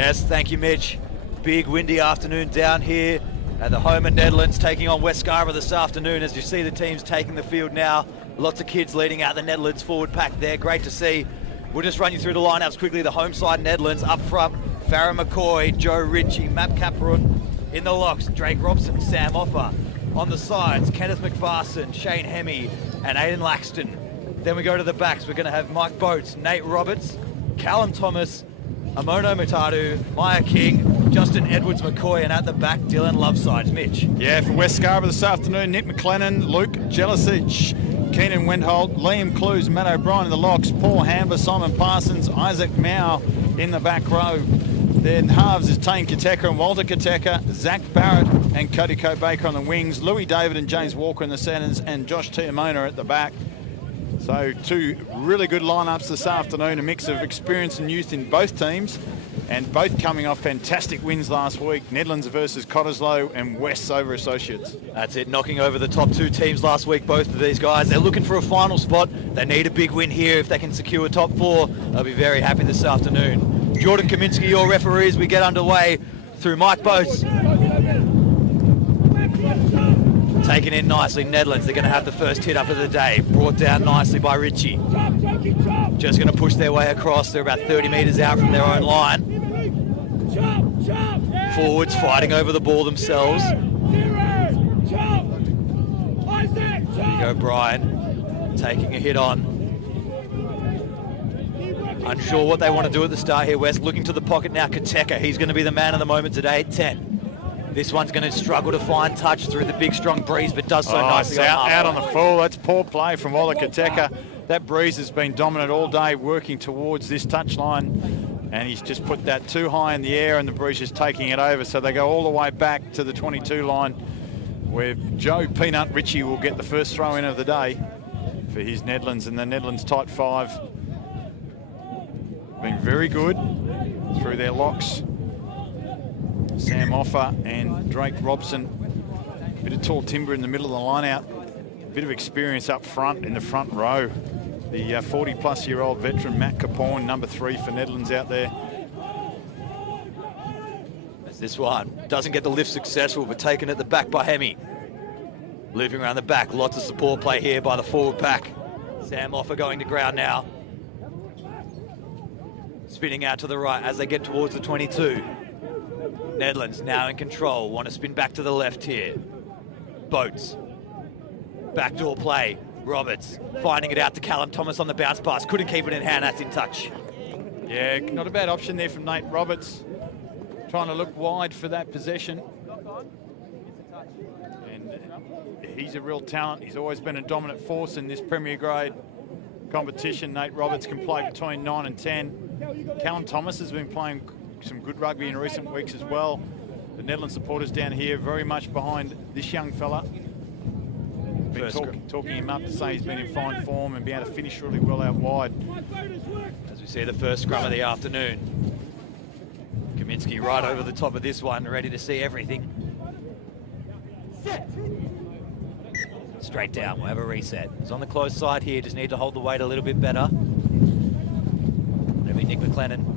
Yes, thank you, Mitch. Big windy afternoon down here at the home at Nedlands, taking on West Scarborough this afternoon. As you see the teams taking the field now, lots of kids leading out the Nedlands forward pack there. Great to see. We'll just run you through the lineups quickly. The home side Nedlands up front, Farrah McCoy, Joe Ritchie, Matt Cameron. In the locks, Drake Robson, Sam Offer. On the sides, Kenneth McPherson, Shane Hemme, and Aidan Laxton. Then we go to the backs. We're going to have Mike Boates, Nate Roberts, Callum Thomas, Amono Matadu, Maya King, Justin Edwards McCoy, and at the back, Dylan Lovesides. Mitch. Yeah, for West Scarborough this afternoon, Nick McLennan, Luke Jelicic, Keenan Wendholt, Liam Clues, Matt O'Brien in the locks, Paul Hamber, Simon Parsons, Isaac Mao in the back row. Then halves is Tane Kateka and Walter Kateka, Zach Barrett and Cody Coe-Baker on the wings, Louis David and James Walker in the centres, and Josh Tiamona at the back. So two really good lineups this afternoon, a mix of experience and youth in both teams, and both coming off fantastic wins last week, Nedlands versus Cottesloe and Wests over Associates. That's it, knocking over the top two teams last week, both of these guys. They're looking for a final spot. They need a big win here. If they can secure top four, they'll be very happy this afternoon. Jordan Kaminsky, your referee, as we get underway through Mike Boates. Taken in nicely, Nedlands. They're going to have the first hit up of the day. Brought down nicely by Ritchie. Just going to push their way across. They're about 30 metres out from their own line. Forwards fighting over the ball themselves. There you go, Brian. Taking a hit on. Unsure what they want to do at the start here, West. Looking to the pocket now, Kateka. He's going to be the man of the moment today at 10. This one's going to struggle to find touch through the big, strong breeze, but does so nicely. Out on the full. That's poor play from Walter Kateka. That breeze has been dominant all day, working towards this touchline, and he's just put that too high in the air, and the breeze is taking it over. So they go all the way back to the 22 line, where Joe Peanut Ritchie will get the first throw in of the day for his Nedlands, and the Nedlands tight five. Been very good through their locks. Sam Offer and Drake Robson. Bit of tall timber in the middle of the line out. Bit of experience up front in the front row. The 40-plus-year-old veteran Matt Capone, number 3 for Nedlands out there. As this one doesn't get the lift successful, but taken at the back by Hemme. Looping around the back, lots of support play here by the forward pack. Sam Offer going to ground now. Spinning out to the right as they get towards the 22. Nedlands now in control, want to spin back to the left here. Boates. Backdoor play. Roberts finding it out to Callum Thomas on the bounce pass. Couldn't keep it in hand, that's in touch. Yeah, not a bad option there from Nate Roberts. Trying to look wide for that possession. And he's a real talent. He's always been a dominant force in this Premier Grade competition. Nate Roberts can play between 9 and 10. Callum Thomas has been playing some good rugby in recent weeks as well. The Nedlands supporters down here very much behind this young fella. Been talking him up to say he's been in fine form and be able to finish really well out wide. As we see the first scrum of the afternoon. Kaminsky right over the top of this one, ready to see everything. Straight down, we'll have a reset. It's on the close side here, just need to hold the weight a little bit better. It'll be Nick McLennan.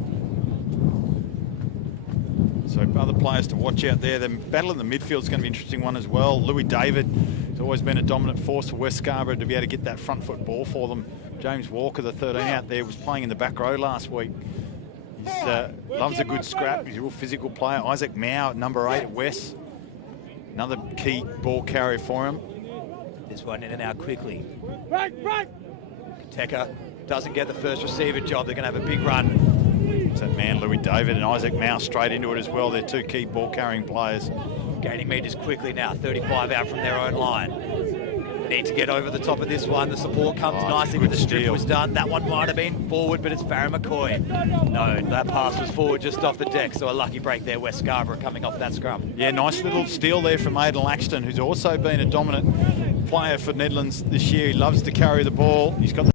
So other players to watch out there. The battle in the midfield is going to be an interesting one as well. Louis David has always been a dominant force for West Scarborough to be able to get that front foot ball for them. James Walker, the 13 out there, was playing in the back row last week. He loves a good scrap. He's a real physical player. Isaac Mao at number 8 at West. Another key ball carrier for him. This one in and out quickly. Kateka doesn't get the first receiver job. They're going to have a big run. It's that man, Louis David, and Isaac Mao straight into it as well. They're two key ball-carrying players. Gaining metres quickly now, 35 out from their own line. Need to get over the top of this one. The support comes nicely, but the strip was done. That one might have been forward, but it's Farrah McCoy. No, that pass was forward just off the deck, so a lucky break there, West Scarborough coming off that scrum. Yeah, nice little steal there from Aidan Laxton, who's also been a dominant player for Nedlands this year. He loves to carry the ball. He's got the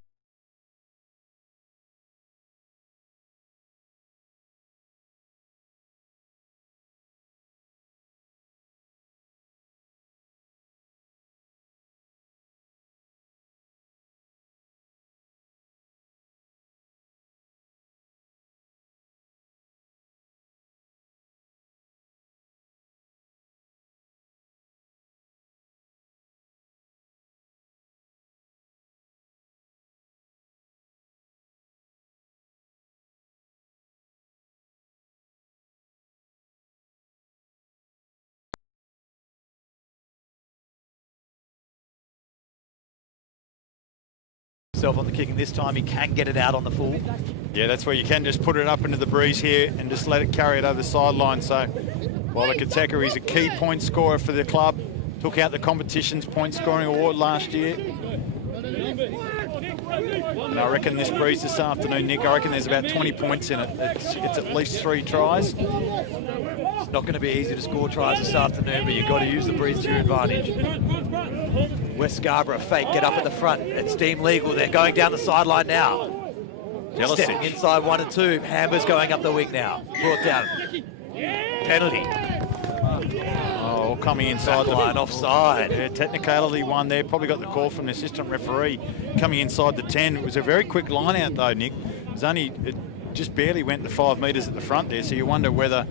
himself on the kick, and this time he can get it out on the full. Yeah, that's where you can just put it up into the breeze here and just let it carry it over the sideline. So while Kiteka is a key point scorer for the club, took out the competition's point scoring award last year. And I reckon this breeze this afternoon, Nick, I reckon there's about 20 points in it. It's at least 3 tries. It's not going to be easy to score tries this afternoon, but you've got to use the breeze to your advantage. West Scarborough fake, get up at the front. It's deemed legal. They're going down the sideline now. Stepping inside 1 and 2. Hamber's going up the wing now. Brought down. Penalty. Oh, coming inside the line, offside. Yeah, technicality one there. Probably got the call from the assistant referee coming inside the 10. It was a very quick line out though, Nick. It just barely went the 5 metres at the front there. So you wonder whether,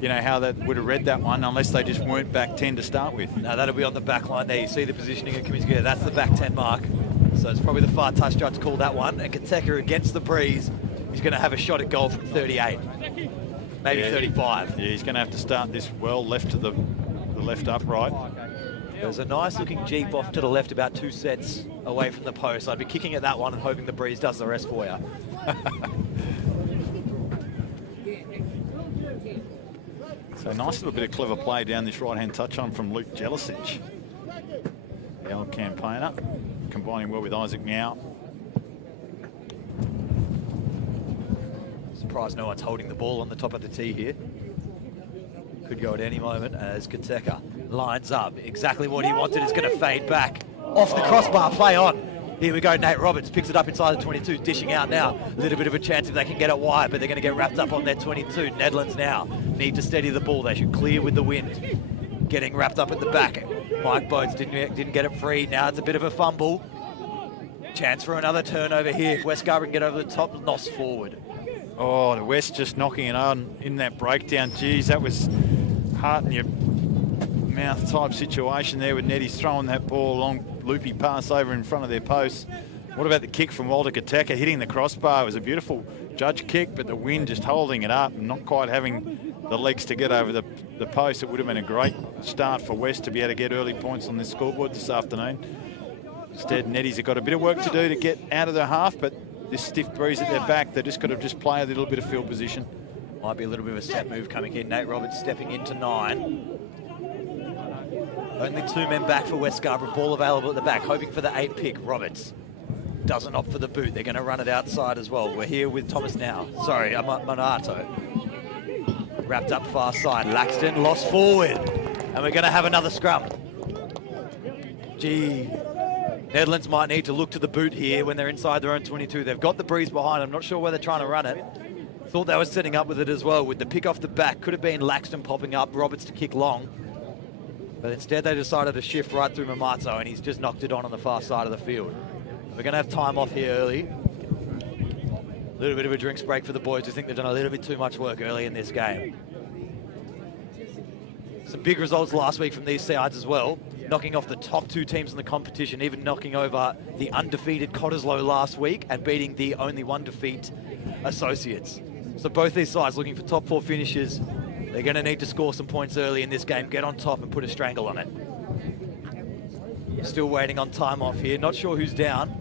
you know, how that would have read that one, unless they just weren't back 10 to start with. Now that'll be on the back line there. You see the positioning of coming together. That's the back 10 mark. So it's probably the far touch judge called that one. And Kiteka against the breeze, he's going to have a shot at goal from 38, maybe 35. Yeah, he's going to have to start this well left to the left upright. There's a nice looking jeep off to the left, about 2 sets away from the post. I'd be kicking at that one and hoping the breeze does the rest for you. So nice little bit of clever play down this right-hand touch on from Luke Jelicic. The old campaigner, combining well with Isaac Meow. Surprised no one's holding the ball on the top of the tee here. Could go at any moment as Kiteka lines up. Exactly what he wanted. Is going to fade back. Off the crossbar, play on. Here we go, Nate Roberts picks it up inside the 22, dishing out now. A little bit of a chance if they can get it wide, but they're going to get wrapped up on their 22. Nedlands now need to steady the ball. They should clear with the wind. Getting wrapped up at the back. Mike Boats didn't get it free. Now it's a bit of a fumble. Chance for another turnover here. If West Scarborough can get over the top, Noss forward. Oh, the West just knocking it on in that breakdown. Geez, that was heart in your mouth type situation there with Neddy's throwing that ball long loopy pass over in front of their posts. What about the kick from Walter Kiteka hitting the crossbar? It was a beautiful judge kick, but the wind just holding it up and not quite having the legs to get over the post. It would have been a great start for West to be able to get early points on this scoreboard this afternoon. Instead, Neddy's have got a bit of work to do to get out of their half, but this stiff breeze at their back, they're just got to just play a little bit of field position. Might be a little bit of a set move coming in. Nate Roberts stepping into 9. Only 2 men back for West Scarborough. Ball available at the back, hoping for the 8 pick. Roberts doesn't opt for the boot. They're going to run it outside as well. We're here with Thomas now. Sorry, Monato. Wrapped up far side. Laxton lost forward. And we're going to have another scrum. Gee. Nedlands might need to look to the boot here when they're inside their own 22. They've got the breeze behind. I'm not sure where they're trying to run it. Thought they were setting up with it as well. With the pick off the back, could have been Laxton popping up, Roberts to kick long. But instead they decided to shift right through Mamato, and he's just knocked it on the far side of the field. We're going to have time off here early. A little bit of a drinks break for the boys who think they've done a little bit too much work early in this game. Some big results last week from these sides as well. Knocking off the top 2 teams in the competition, even knocking over the undefeated Cottesloe last week and beating the only 1 defeat Associates. So both these sides looking for top 4 finishes. They're going to need to score some points early in this game, get on top and put a strangle on it. Still waiting on time off here. Not sure who's down.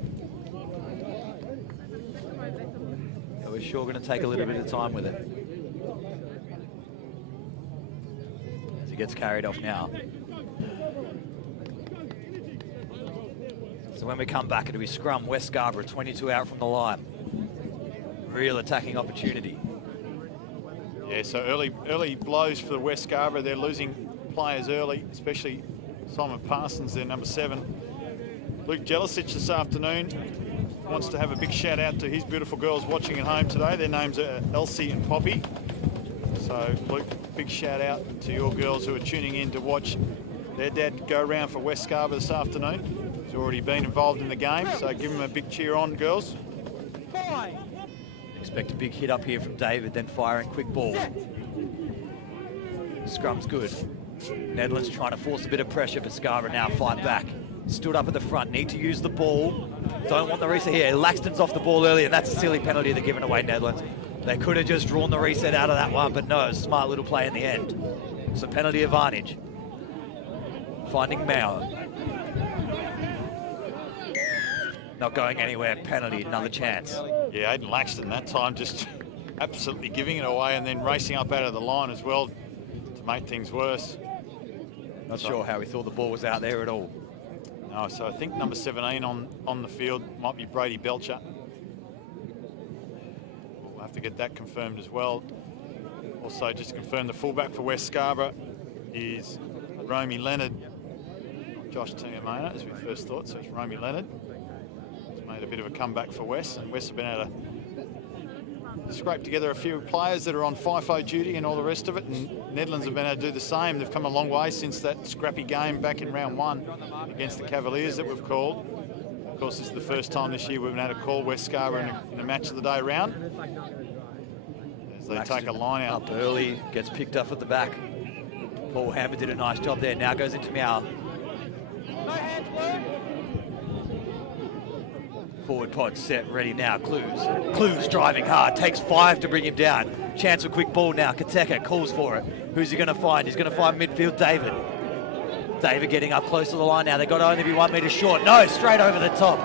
But we're sure going to take a little bit of time with it. As he gets carried off now. So when we come back, it'll be scrum, West Scarborough, 22 out from the line. Real attacking opportunity. Yeah, so early blows for the West Scarborough. They're losing players early, especially Simon Parsons, their number 7. Luke Jelicic this afternoon wants to have a big shout out to his beautiful girls watching at home today. Their names are Elsie and Poppy. So Luke, big shout out to your girls who are tuning in to watch their dad go around for West Scarborough this afternoon. He's already been involved in the game, so give him a big cheer on, girls. Expect a big hit up here from David, then firing quick ball. Scrum's good. Nedlands trying to force a bit of pressure, but Scarborough now fight back. Stood up at the front, need to use the ball. Don't want the reset here. Laxton's off the ball early, and that's a silly penalty they're giving away, Nedlands. They could have just drawn the reset out of that one, but no, smart little play in the end. So penalty advantage. Finding Mauer. Not going anywhere. Penalty, another chance. Yeah, Aidan Laxton that time just absolutely giving it away and then racing up out of the line as well to make things worse. Not sure how he thought the ball was out there at all. No, so I think number 17 on the field might be Brady Belcher. We'll have to get that confirmed as well. Also, just to confirm, the fullback for West Scarborough is Romy Leonard. Josh Tiamona, as we first thought, so it's Romy Leonard. He's made a bit of a comeback for West, and West have been able to scrape together a few players that are on FIFO duty and all the rest of it, and Nedlands have been able to do the same. They've come a long way since that scrappy game back in round 1 against the Cavaliers that we've called. Of course, this is the first time this year we've been able to call West Scarborough in a match of the day round. As they take a line out. Up early, gets picked up at the back. Paul Hammer did a nice job there. Now goes into Meow. Forward pod set, ready now. Clues driving hard. Takes 5 to bring him down. Chance for quick ball now. Kateka calls for it. Who's he going to find? He's going to find midfield David. David getting up close to the line now. They've got to only be 1 metre short. No, straight over the top.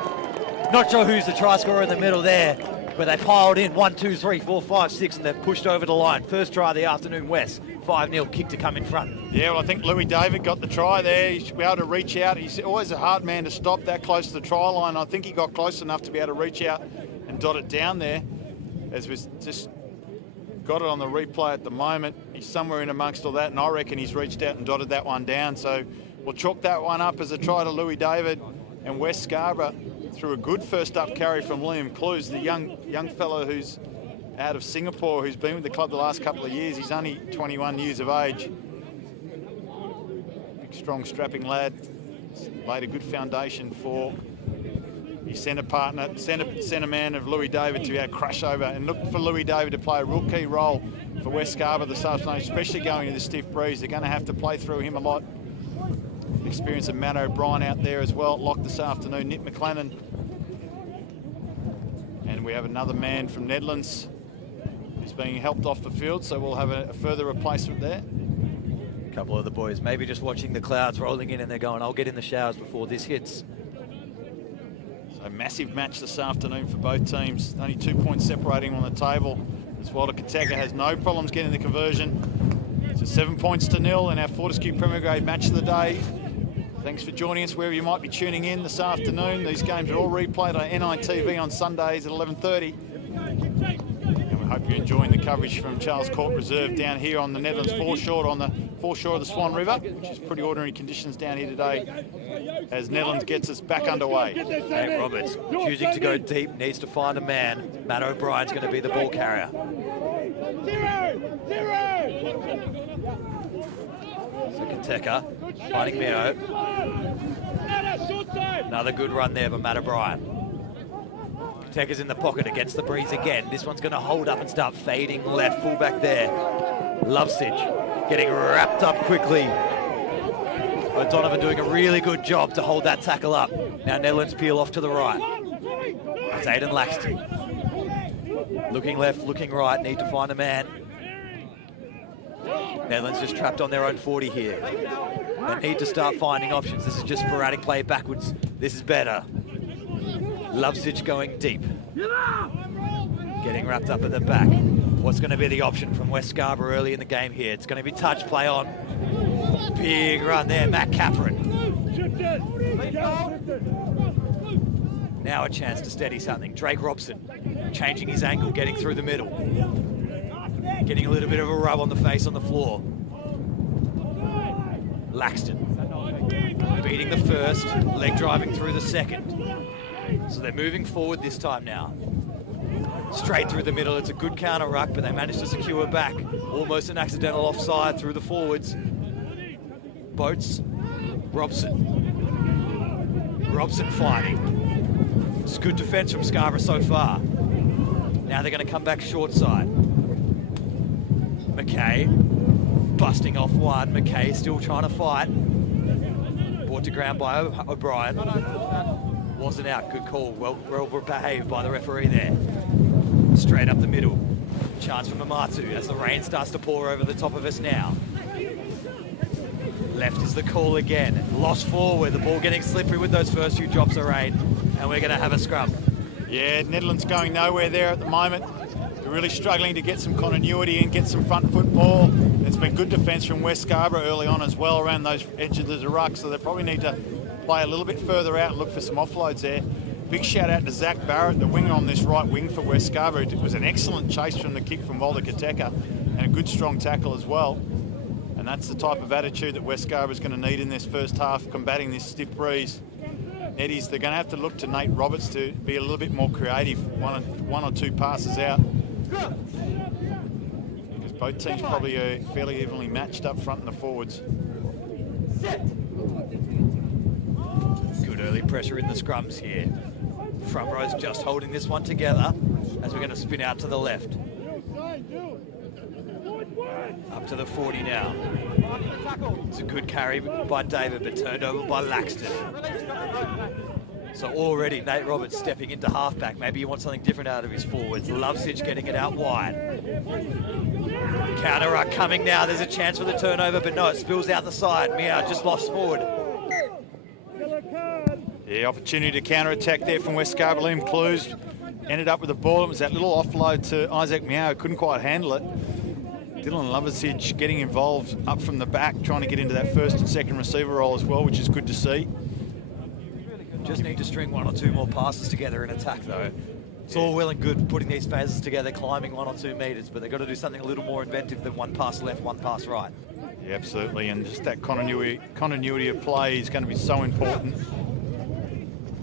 Not sure who's the try scorer in the middle there, but they piled in 1, 2, 3, 4, 5, 6, and they've pushed over the line. First try of the afternoon, West. 5-0 kick to come in front. Yeah, well, I think Louis David got the try there. He should be able to reach out. He's always a hard man to stop that close to the try line. I think he got close enough to be able to reach out and dot it down there. As we've just got it on the replay at the moment. He's somewhere in amongst all that, and I reckon he's reached out and dotted that one down. So we'll chalk that one up as a try to Louis David, and West Scarborough through a good first up carry from Liam Clues, the young fellow who's out of Singapore, who's been with the club the last couple of years. He's only 21 years of age. Big, strong, strapping lad. Laid a good foundation for his centre partner, centre man of Louis David to be able to crush over, and look for Louis David to play a real key role for West Scarborough this afternoon, especially going into the stiff breeze. They're going to have to play through him a lot. The experience of Matt O'Brien out there as well, locked this afternoon, Nick McLennan. And we have another man from Nedlands who's being helped off the field, so we'll have a further replacement there. A couple of the boys maybe just watching the clouds rolling in, and they're going, I'll get in the showers before this hits. So massive match this afternoon for both teams. Only 2 points separating on the table. As Walter Kateka has no problems getting the conversion. So 7 points to 0 in our Fortescue Premier Grade match of the day. Thanks for joining us wherever you might be tuning in this afternoon. These games are all replayed on NITV on Sundays at 11:30. And we hope you're enjoying the coverage from Charles Court Reserve down here on the Nedlands foreshore, on the foreshore of the Swan River, which is pretty ordinary conditions down here today as Nedlands gets us back underway. Nate Roberts choosing to go deep, needs to find a man. Matt O'Brien's going to be the ball carrier. So Kateka finding Meo. Another good run there by Matt O'Brien. Kateka's in the pocket against the breeze again. This one's going to hold up and start fading left. Fullback there. Lovesich getting wrapped up quickly. O'Donovan doing a really good job to hold that tackle up. Now Nedlands peel off to the right. That's Aidan Laxton. Looking left, looking right, need to find a man. Nedlands just trapped on their own 40 here. They need to start finding options. This is just sporadic play backwards. This is better. Lovesich going deep. Getting wrapped up at the back. What's going to be the option from West Scarborough early in the game here? It's going to be touch, play on. Big run there, Matt Capron. Now a chance to steady something. Drake Robson changing his angle, getting through the middle. Getting a little bit of a rub on the face on the floor. Laxton beating the first, leg driving through the second. So they're moving forward this time now. Straight through the middle, it's a good counter ruck, but they managed to secure back. Almost an accidental offside through the forwards. Boats, Robson fighting. It's good defence from Scarborough so far. Now they're going to come back short side. McKay busting off one. McKay still trying to fight. Brought to ground by O'Brien. Wasn't out. Good call. Well behaved by the referee there. Straight up the middle. Chance for Mamatu as the rain starts to pour over the top of us now. Left is the call again. Lost forward, the ball getting slippery with those first few drops of rain, and we're going to have a scrum. Yeah, Nedlands going nowhere there at the moment. They're really struggling to get some continuity and get some front foot ball. It's been good defence from West Scarborough early on as well around those edges of the ruck, so they probably need to play a little bit further out and look for some offloads there. Big shout out to Zach Barrett, the winger on this right wing for West Scarborough. It was an excellent chase from the kick from Walter Kateka and a good strong tackle as well. And that's the type of attitude that West Scarborough is going to need in this first half, combating this stiff breeze. Neddies, they're going to have to look to Nate Roberts to be a little bit more creative, one or two passes out. Because both teams probably are fairly evenly matched up front and the forwards. Good early pressure in the scrums here. Front row's just holding this one together as we're going to spin out to the left. Up to the 40 now. It's a good carry by David, but turned over by Laxton. So already Nate Roberts stepping into halfback. Maybe he wants something different out of his forwards. Lovesich getting it out wide. Counter ruck coming now. There's a chance for the turnover, but no, it spills out the side. Meow just lost forward. Yeah, opportunity to counter-attack there from West Scarborough. Liam Clues ended up with the ball. It was that little offload to Isaac Meow. Couldn't quite handle it. Dylan Lovesich getting involved up from the back, trying to get into that first and second receiver role as well, which is good to see. Just need to string one or two more passes together in attack, though. It's all well and good putting these phases together, climbing 1 or 2 metres, but they've got to do something a little more inventive than one pass left, one pass right. Yeah, absolutely, and just that continuity of play is going to be so important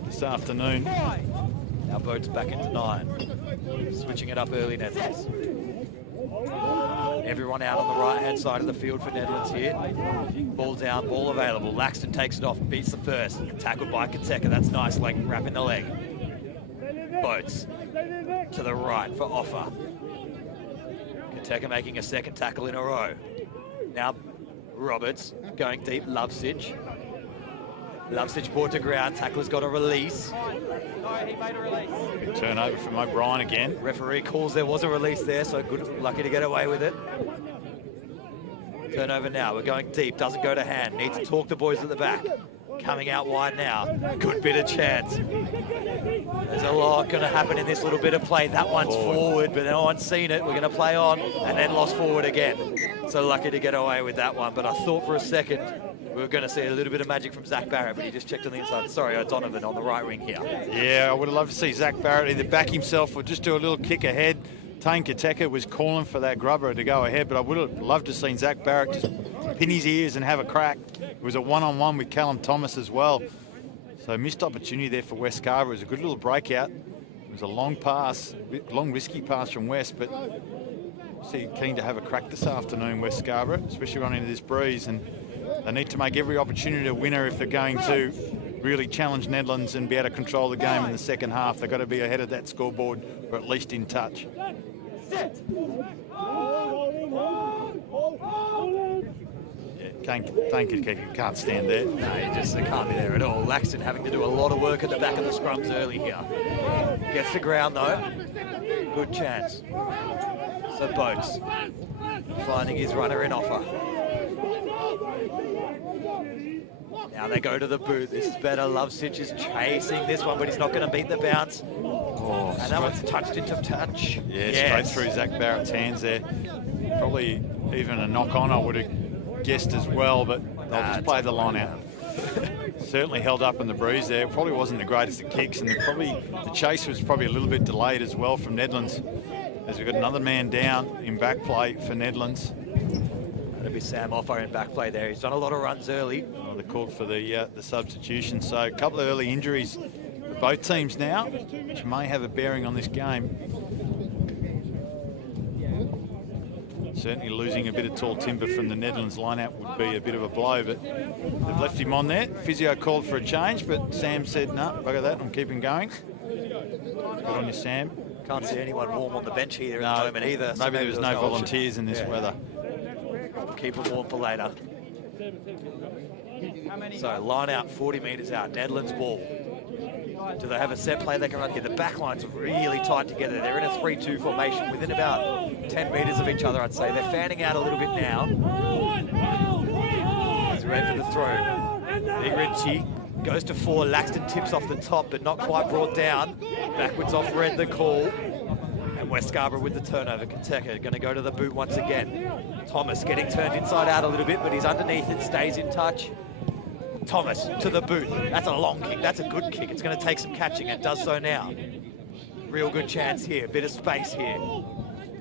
this afternoon. Now Boat's back into 9. Switching it up early, Nedlands. Everyone out on the right-hand side of the field for Nedlands here. Ball down, ball available. Laxton takes it off, beats the first. Tackled by Kateka, that's nice, leg, wrapping the leg. Boats to the right for offer. Kateka making a second tackle in a row. Now Roberts going deep, Lovesich. Lovesich brought to ground, tackler's got a release. Good turnover from O'Brien again. Referee calls there was a release there, so good, lucky to get away with it. Turnover now, we're going deep, doesn't go to hand. Need to talk the boys at the back. Coming out wide now, good bit of chance. There's a lot going to happen in this little bit of play. That one's forward, but no one's seen it. We're going to play on, and then lost forward again. So lucky to get away with that one, but I thought for a second we were going to see a little bit of magic from Zach Barrett, but he just checked on the inside. Sorry, O'Donovan on the right wing here. Yeah, I would have loved to see Zach Barrett either back himself or just do a little kick ahead. Tane Kateka was calling for that grubber to go ahead, but I would have loved to have seen Zach Barrett just pin his ears and have a crack. It was a one-on-one with Callum Thomas as well. So missed opportunity there for West Scarborough. It was a good little breakout. It was a long pass, long risky pass from West, but see keen to have a crack this afternoon, West Scarborough, especially running into this breeze, and they need to make every opportunity a winner if they're going to really challenge Nedlands and be able to control the game in the second half. They've got to be ahead of that scoreboard, or at least in touch. Thank you, can't stand there. No, he just can't be there at all. Laxton having to do a lot of work at the back of the scrums early here. Gets the ground though. Good chance. So Boats finding his runner in offer. Now they go to the boot. This is better. Lovesich is chasing this one, but he's not going to beat the bounce. Oh, and that one's touched into touch. Yeah, yes. Straight through Zach Barrett's hands there. Probably even a knock-on, I would have guessed as well, but they'll just play the line out. Certainly held up in the breeze there. It probably wasn't the greatest of kicks, and the chase was probably a little bit delayed as well from Nedlands, as we've got another man down in back play for Nedlands. That'll be Sam Offo in back play there. He's done a lot of runs early. They called for the substitution, so a couple of early injuries for both teams now, which may have a bearing on this game. Certainly losing a bit of tall timber from the Nedlands lineup would be a bit of a blow, but they've left him on there. Physio called for a change, but Sam said, no, bugger that, I'm keeping going. Good on you, Sam. Can't see anyone warm on the bench here at the moment either. Maybe there was no volunteers in this weather. Keep them warm for later. So line out, 40 metres out, Nedlands ball. Do they have a set play they can run here? The back line's really tight together. They're in a 3-2 formation within about 10 metres of each other, I'd say. They're fanning out a little bit now. He's ready for throw. Big Richie goes to 4. Laxton tips off the top, but not quite brought down. Backwards off Red the call. And West Scarborough with the turnover. Kateka going to go to the boot once again. Thomas getting turned inside out a little bit, but he's underneath it, stays in touch. Thomas to the boot. That's a long kick. That's a good kick. It's going to take some catching. It does so now. Real good chance here. Bit of space here.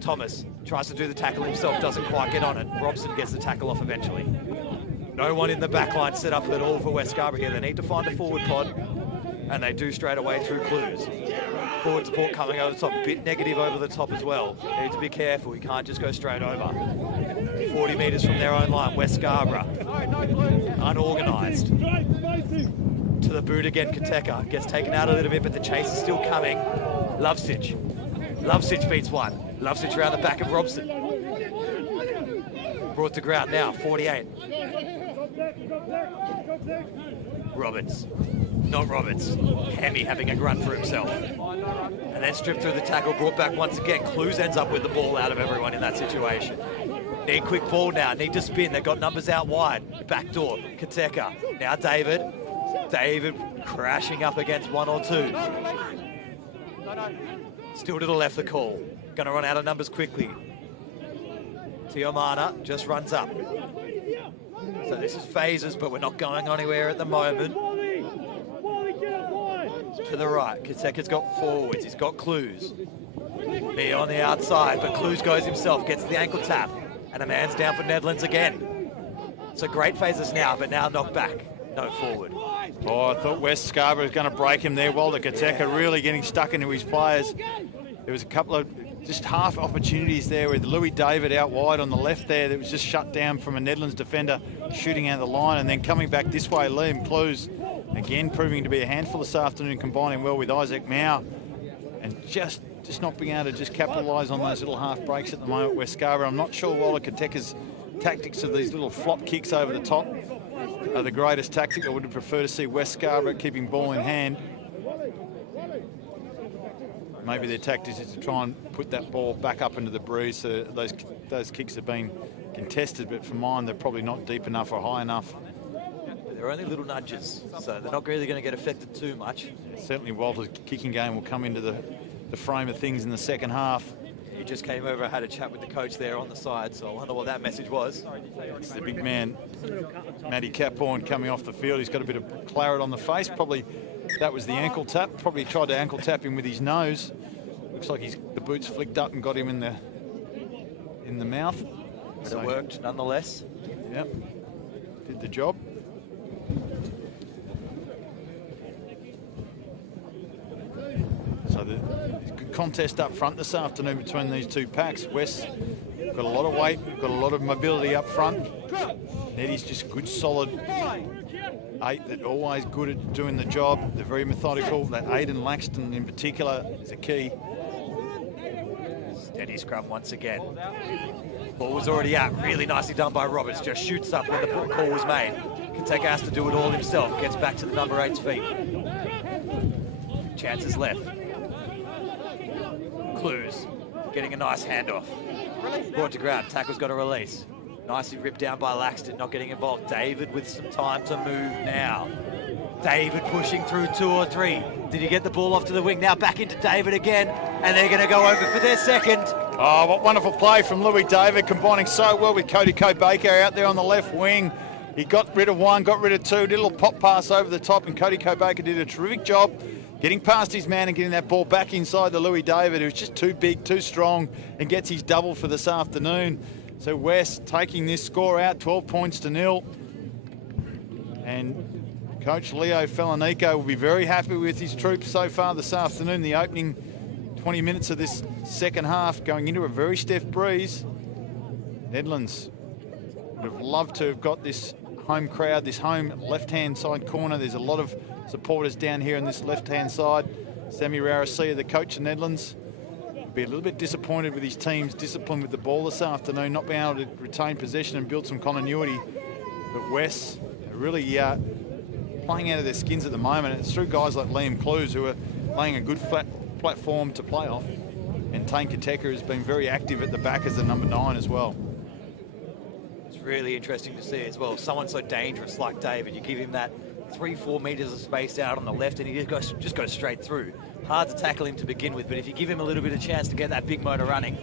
Thomas tries to do the tackle himself. Doesn't quite get on it. Robson gets the tackle off eventually. No one in the back line set up at all for West Scarborough here. They need to find a forward pod, and they do straight away through Clues. Forward support coming over the top. Bit negative over the top as well. Need to be careful. You can't just go straight over. 40 metres from their own line. West Scarborough. Unorganised. To the boot again, Kateka. Gets taken out a little bit, but the chase is still coming. Lovesich. Lovesich beats one. Lovesich around the back of Robson. Brought to ground now, 48. Roberts. Not Roberts. Hemi having a grunt for himself. And then stripped through the tackle, brought back once again. Clues ends up with the ball out of everyone in that situation. Need quick ball now, need to spin. They've got numbers out wide. Back door, Kateka. Now David. David crashing up against one or two. Still to the left, the call. Going to run out of numbers quickly. Tiomana just runs up. So this is phases, but we're not going anywhere at the moment. To the right, Kateka's got forwards. He's got Clues. Me on the outside, but Clues goes himself, gets the ankle tap. And a man's down for Nedlands again. So great phases now, but now knocked back. No forward. Oh, I thought West Scarborough was going to break him there. Walter Kateka really getting stuck into his players. There was a couple of just half opportunities there with Louis David out wide on the left there that was just shut down from a Nedlands defender shooting out the line, and then coming back this way, Liam Clues again proving to be a handful this afternoon, combining well with Isaac Mao, and just not being able to just capitalise on those little half breaks at the moment, West Scarborough. I'm not sure Walter Kateka's tactics of these little flop kicks over the top are the greatest tactic. I would prefer to see West Scarborough keeping ball in hand. Maybe their tactics is to try and put that ball back up into the breeze. So those kicks have been contested, but for mine, they're probably not deep enough or high enough. They're only little nudges, so they're not really going to get affected too much. Certainly Walter's kicking game will come into the frame of things in the second half. He just came over, had a chat with the coach there on the side, so I wonder what that message was. It's the big man, Matty Caphorn, coming off the field. He's got a bit of claret on the face. Probably that was the ankle tap. Probably tried to ankle tap him with his nose. Looks like the boots flicked up and got him in the mouth. But it worked nonetheless. Yep, did the job. So the good contest up front this afternoon between these two packs. West got a lot of weight, got a lot of mobility up front. Neddy's just good, solid 8 that always good at doing the job. They're very methodical. That Aidan Laxton in particular is a key. Steady scrum once again. Ball was already out. Really nicely done by Roberts. Just shoots up when the call was made. Kateka has to do it all himself. Gets back to the number 8's feet. Chances left. Clues getting a nice handoff. Brought to ground. Tackle's got a release. Nicely ripped down by Laxton, not getting involved. David with some time to move now. David pushing through 2 or 3. Did he get the ball off to the wing? Now back into David again, and they're going to go over for their second. Oh, what wonderful play from Louis David, combining so well with Cody Baker out there on the left wing. He got rid of one, got rid of two, did a little pop pass over the top, and Cody Baker did a terrific job getting past his man and getting that ball back inside the Louis David, who's just too big, too strong, and gets his double for this afternoon. So West taking this score out, 12 points to 0. And Coach Leo Felanico will be very happy with his troops so far this afternoon. The opening 20 minutes of this second half going into a very stiff breeze. Nedlands would have loved to have got this home crowd, this home left-hand side corner. There's a lot of supporters down here on this left-hand side. Sammy Rarasia, the coach of Nedlands, be a little bit disappointed with his team's discipline with the ball this afternoon, not being able to retain possession and build some continuity. But West are really playing out of their skins at the moment. It's through guys like Liam Clues who are laying a good flat platform to play off. And Tane Kateka has been very active at the back as the number 9 as well. It's really interesting to see as well. Someone so dangerous like David, you give him that 3-4 metres of space out on the left and he just goes straight through. Hard to tackle him to begin with, but if you give him a little bit of chance to get that big motor running,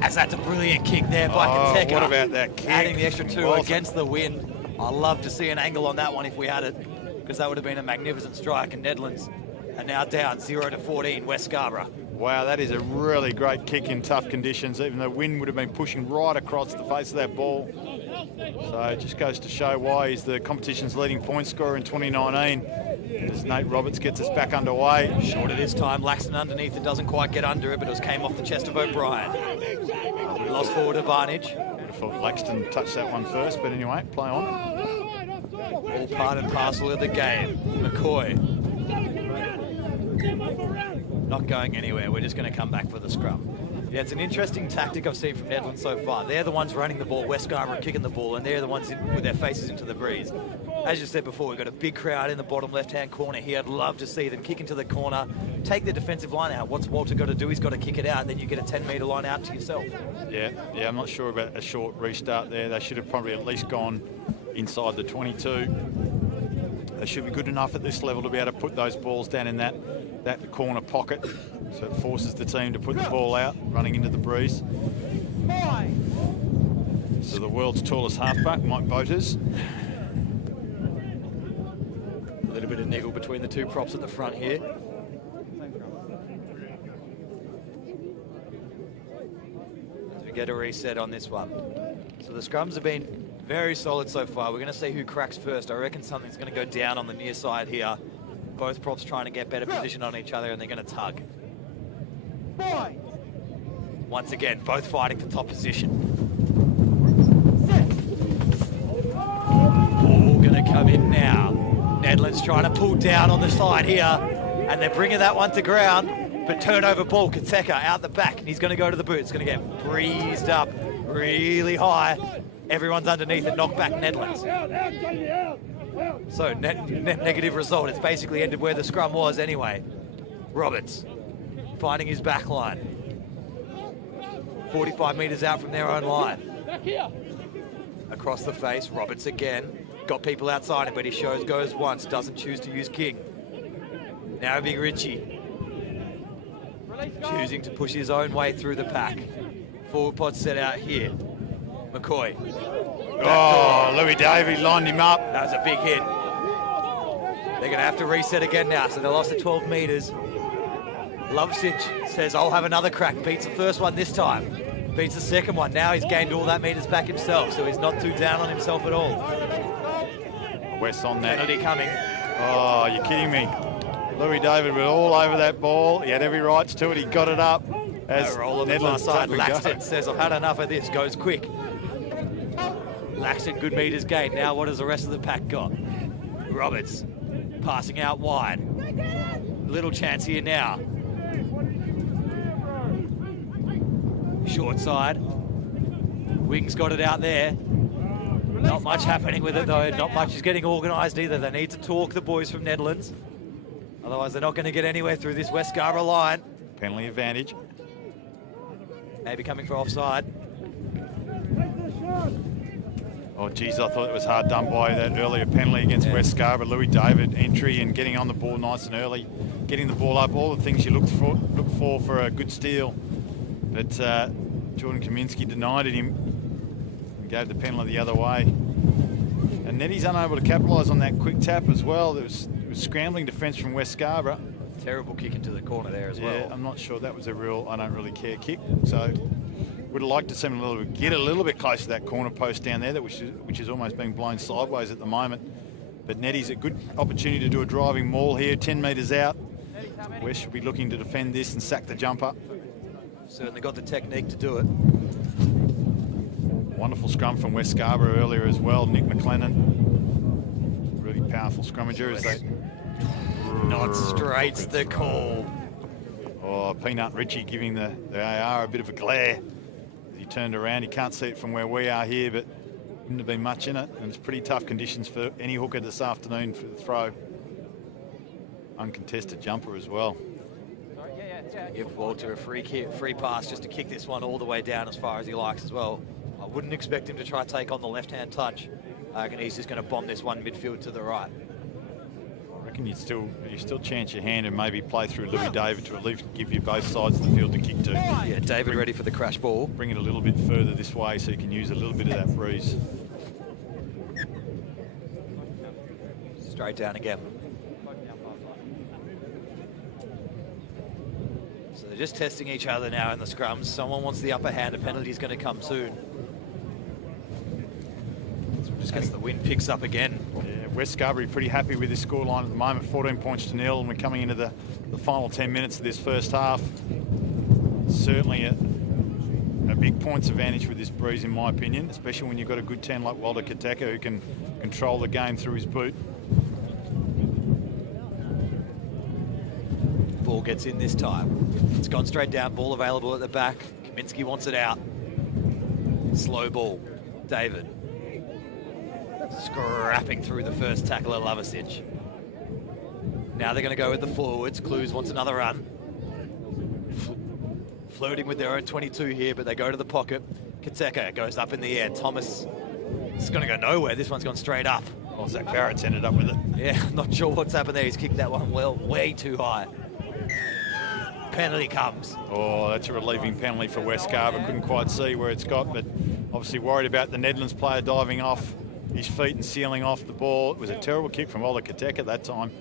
as that's a brilliant kick there by Koteka. What about that kick? Adding the extra 2 against the wind. I'd love to see an angle on that one if we had it, because that would have been a magnificent strike. And Nedlands are now down 0-14, West Scarborough. Wow, that is a really great kick in tough conditions. Even the wind would have been pushing right across the face of that ball. So it just goes to show why he's the competition's leading point scorer in 2019. As Nate Roberts gets us back underway. Short of this time, Laxton underneath it, doesn't quite get under it, but it came off the chest of O'Brien. Lost forward advantage. I thought Laxton touched that one first, but anyway, play on. All part and parcel of the game. McCoy. Not going anywhere, we're just going to come back for the scrum. Yeah, it's an interesting tactic I've seen from Nedlands so far. They're the ones running the ball, West Scarborough kicking the ball, and they're the ones with their faces into the breeze. As you said before, we've got a big crowd in the bottom left-hand corner here. I'd love to see them kick into the corner, take the defensive line out. What's Walter got to do? He's got to kick it out, and then you get a 10-metre line out to yourself. Yeah, I'm not sure about a short restart there. They should have probably at least gone inside the 22. They should be good enough at this level to be able to put those balls down in that corner pocket, so it forces the team to put the ball out, running into the breeze. So the world's tallest halfback, Mike Boaters. A little bit of niggle between the two props at the front here. As we get a reset on this one. So the scrums have been very solid so far. We're going to see who cracks first. I reckon something's going to go down on the near side here. Both props trying to get better position on each other, and they're going to tug. Once again, both fighting for top position. Ball going to come in now. Nedlands trying to pull down on the side here, and they're bringing that one to ground, but turnover ball, Koteka out the back, and he's going to go to the boot. It's going to get breezed up really high. Everyone's underneath it, knock back Nedlands. So net negative result. It's basically ended where the scrum was anyway. Roberts finding his back line. 45 metres out from their own line. Across the face, Roberts again. Got people outside him, but he goes once, doesn't choose to use King. Now Big Richie. Choosing to push his own way through the pack. Forward pod set out here. McCoy. Louis Davey lined him up. That was a big hit. They're going to have to reset again now, so they lost the 12 metres. Lovsich says, I'll have another crack. Beats the first one this time. Beats the second one. Now he's gained all that metres back himself, so he's not too down on himself at all. West on that. Penalty coming. Oh, you're kidding me. Louis David was all over that ball. He had every rights to it. He got it up. As roll on the far side. Laxton says, I've had enough of this. Goes quick. Laxton, good metres gained. Now what has the rest of the pack got? Roberts passing out wide. Little chance here now. Short side. Wings got it out there. Not much happening with it though. Not much is getting organised either. They need to talk, the boys from Nedlands. Otherwise they're not going to get anywhere through this West Scarborough line. Penalty advantage. Maybe coming for offside. Oh, geez, I thought it was hard done by that earlier penalty against West Scarborough. Louis David, entry and getting on the ball nice and early, getting the ball up, all the things you look for a good steal. But Jordan Kaminsky denied it him and gave the penalty the other way. And Neddy's unable to capitalise on that quick tap as well. There was scrambling defence from West Scarborough. Terrible kick into the corner there as well. Yeah, I'm not sure that was a real I don't really care kick. So would have liked to see him get a little bit close to that corner post down there, which is almost being blown sideways at the moment. But Neddy's a good opportunity to do a driving maul here, 10 metres out. West should be looking to defend this and sack the jumper. Certainly got the technique to do it. Wonderful scrum from West Scarborough earlier as well. Nick McLennan, really powerful scrummager as they... Not straight's the call. Oh, Peanut Richie giving the AR a bit of a glare. As he turned around, he can't see it from where we are here, but wouldn't have been much in it. And it's pretty tough conditions for any hooker this afternoon for the throw. Uncontested jumper as well. Give Walter a free pass just to kick this one all the way down as far as he likes as well. I wouldn't expect him to try to take on the left-hand touch. I reckon he's just going to bomb this one midfield to the right. I reckon you still chance your hand and maybe play through Louis David to at least give you both sides of the field to kick to. Yeah, David ready for the crash ball. Bring it a little bit further this way so you can use a little bit of that breeze. Straight down again. So they're just testing each other now in the scrums. Someone wants the upper hand. A penalty's going to come soon. As the wind picks up again. Yeah, West Scarborough pretty happy with this scoreline at the moment, 14 points to 0, and we're coming into the final 10 minutes of this first half. Certainly a big points advantage with this breeze, in my opinion, especially when you've got a good 10 like Walter Kateka who can control the game through his boot. Ball gets in this time. It's gone straight down, ball available at the back. Kaminsky wants it out. Slow ball. David. Scrapping through the first tackle at Lovasic. Now they're going to go with the forwards. Clues wants another run. Flirting with their own 22 here, but they go to the pocket. Kateka goes up in the air. Thomas is going to go nowhere. This one's gone straight up. Oh, Zach Barrett's ended up with it. Yeah, not sure what's happened there. He's kicked that one way too high. Penalty comes. Oh, that's a relieving penalty for West Scarborough. Couldn't quite see where it's got, but obviously worried about the Nedlands player diving off his feet and sealing off the ball. It was a terrible kick from Walter Kateka at that time.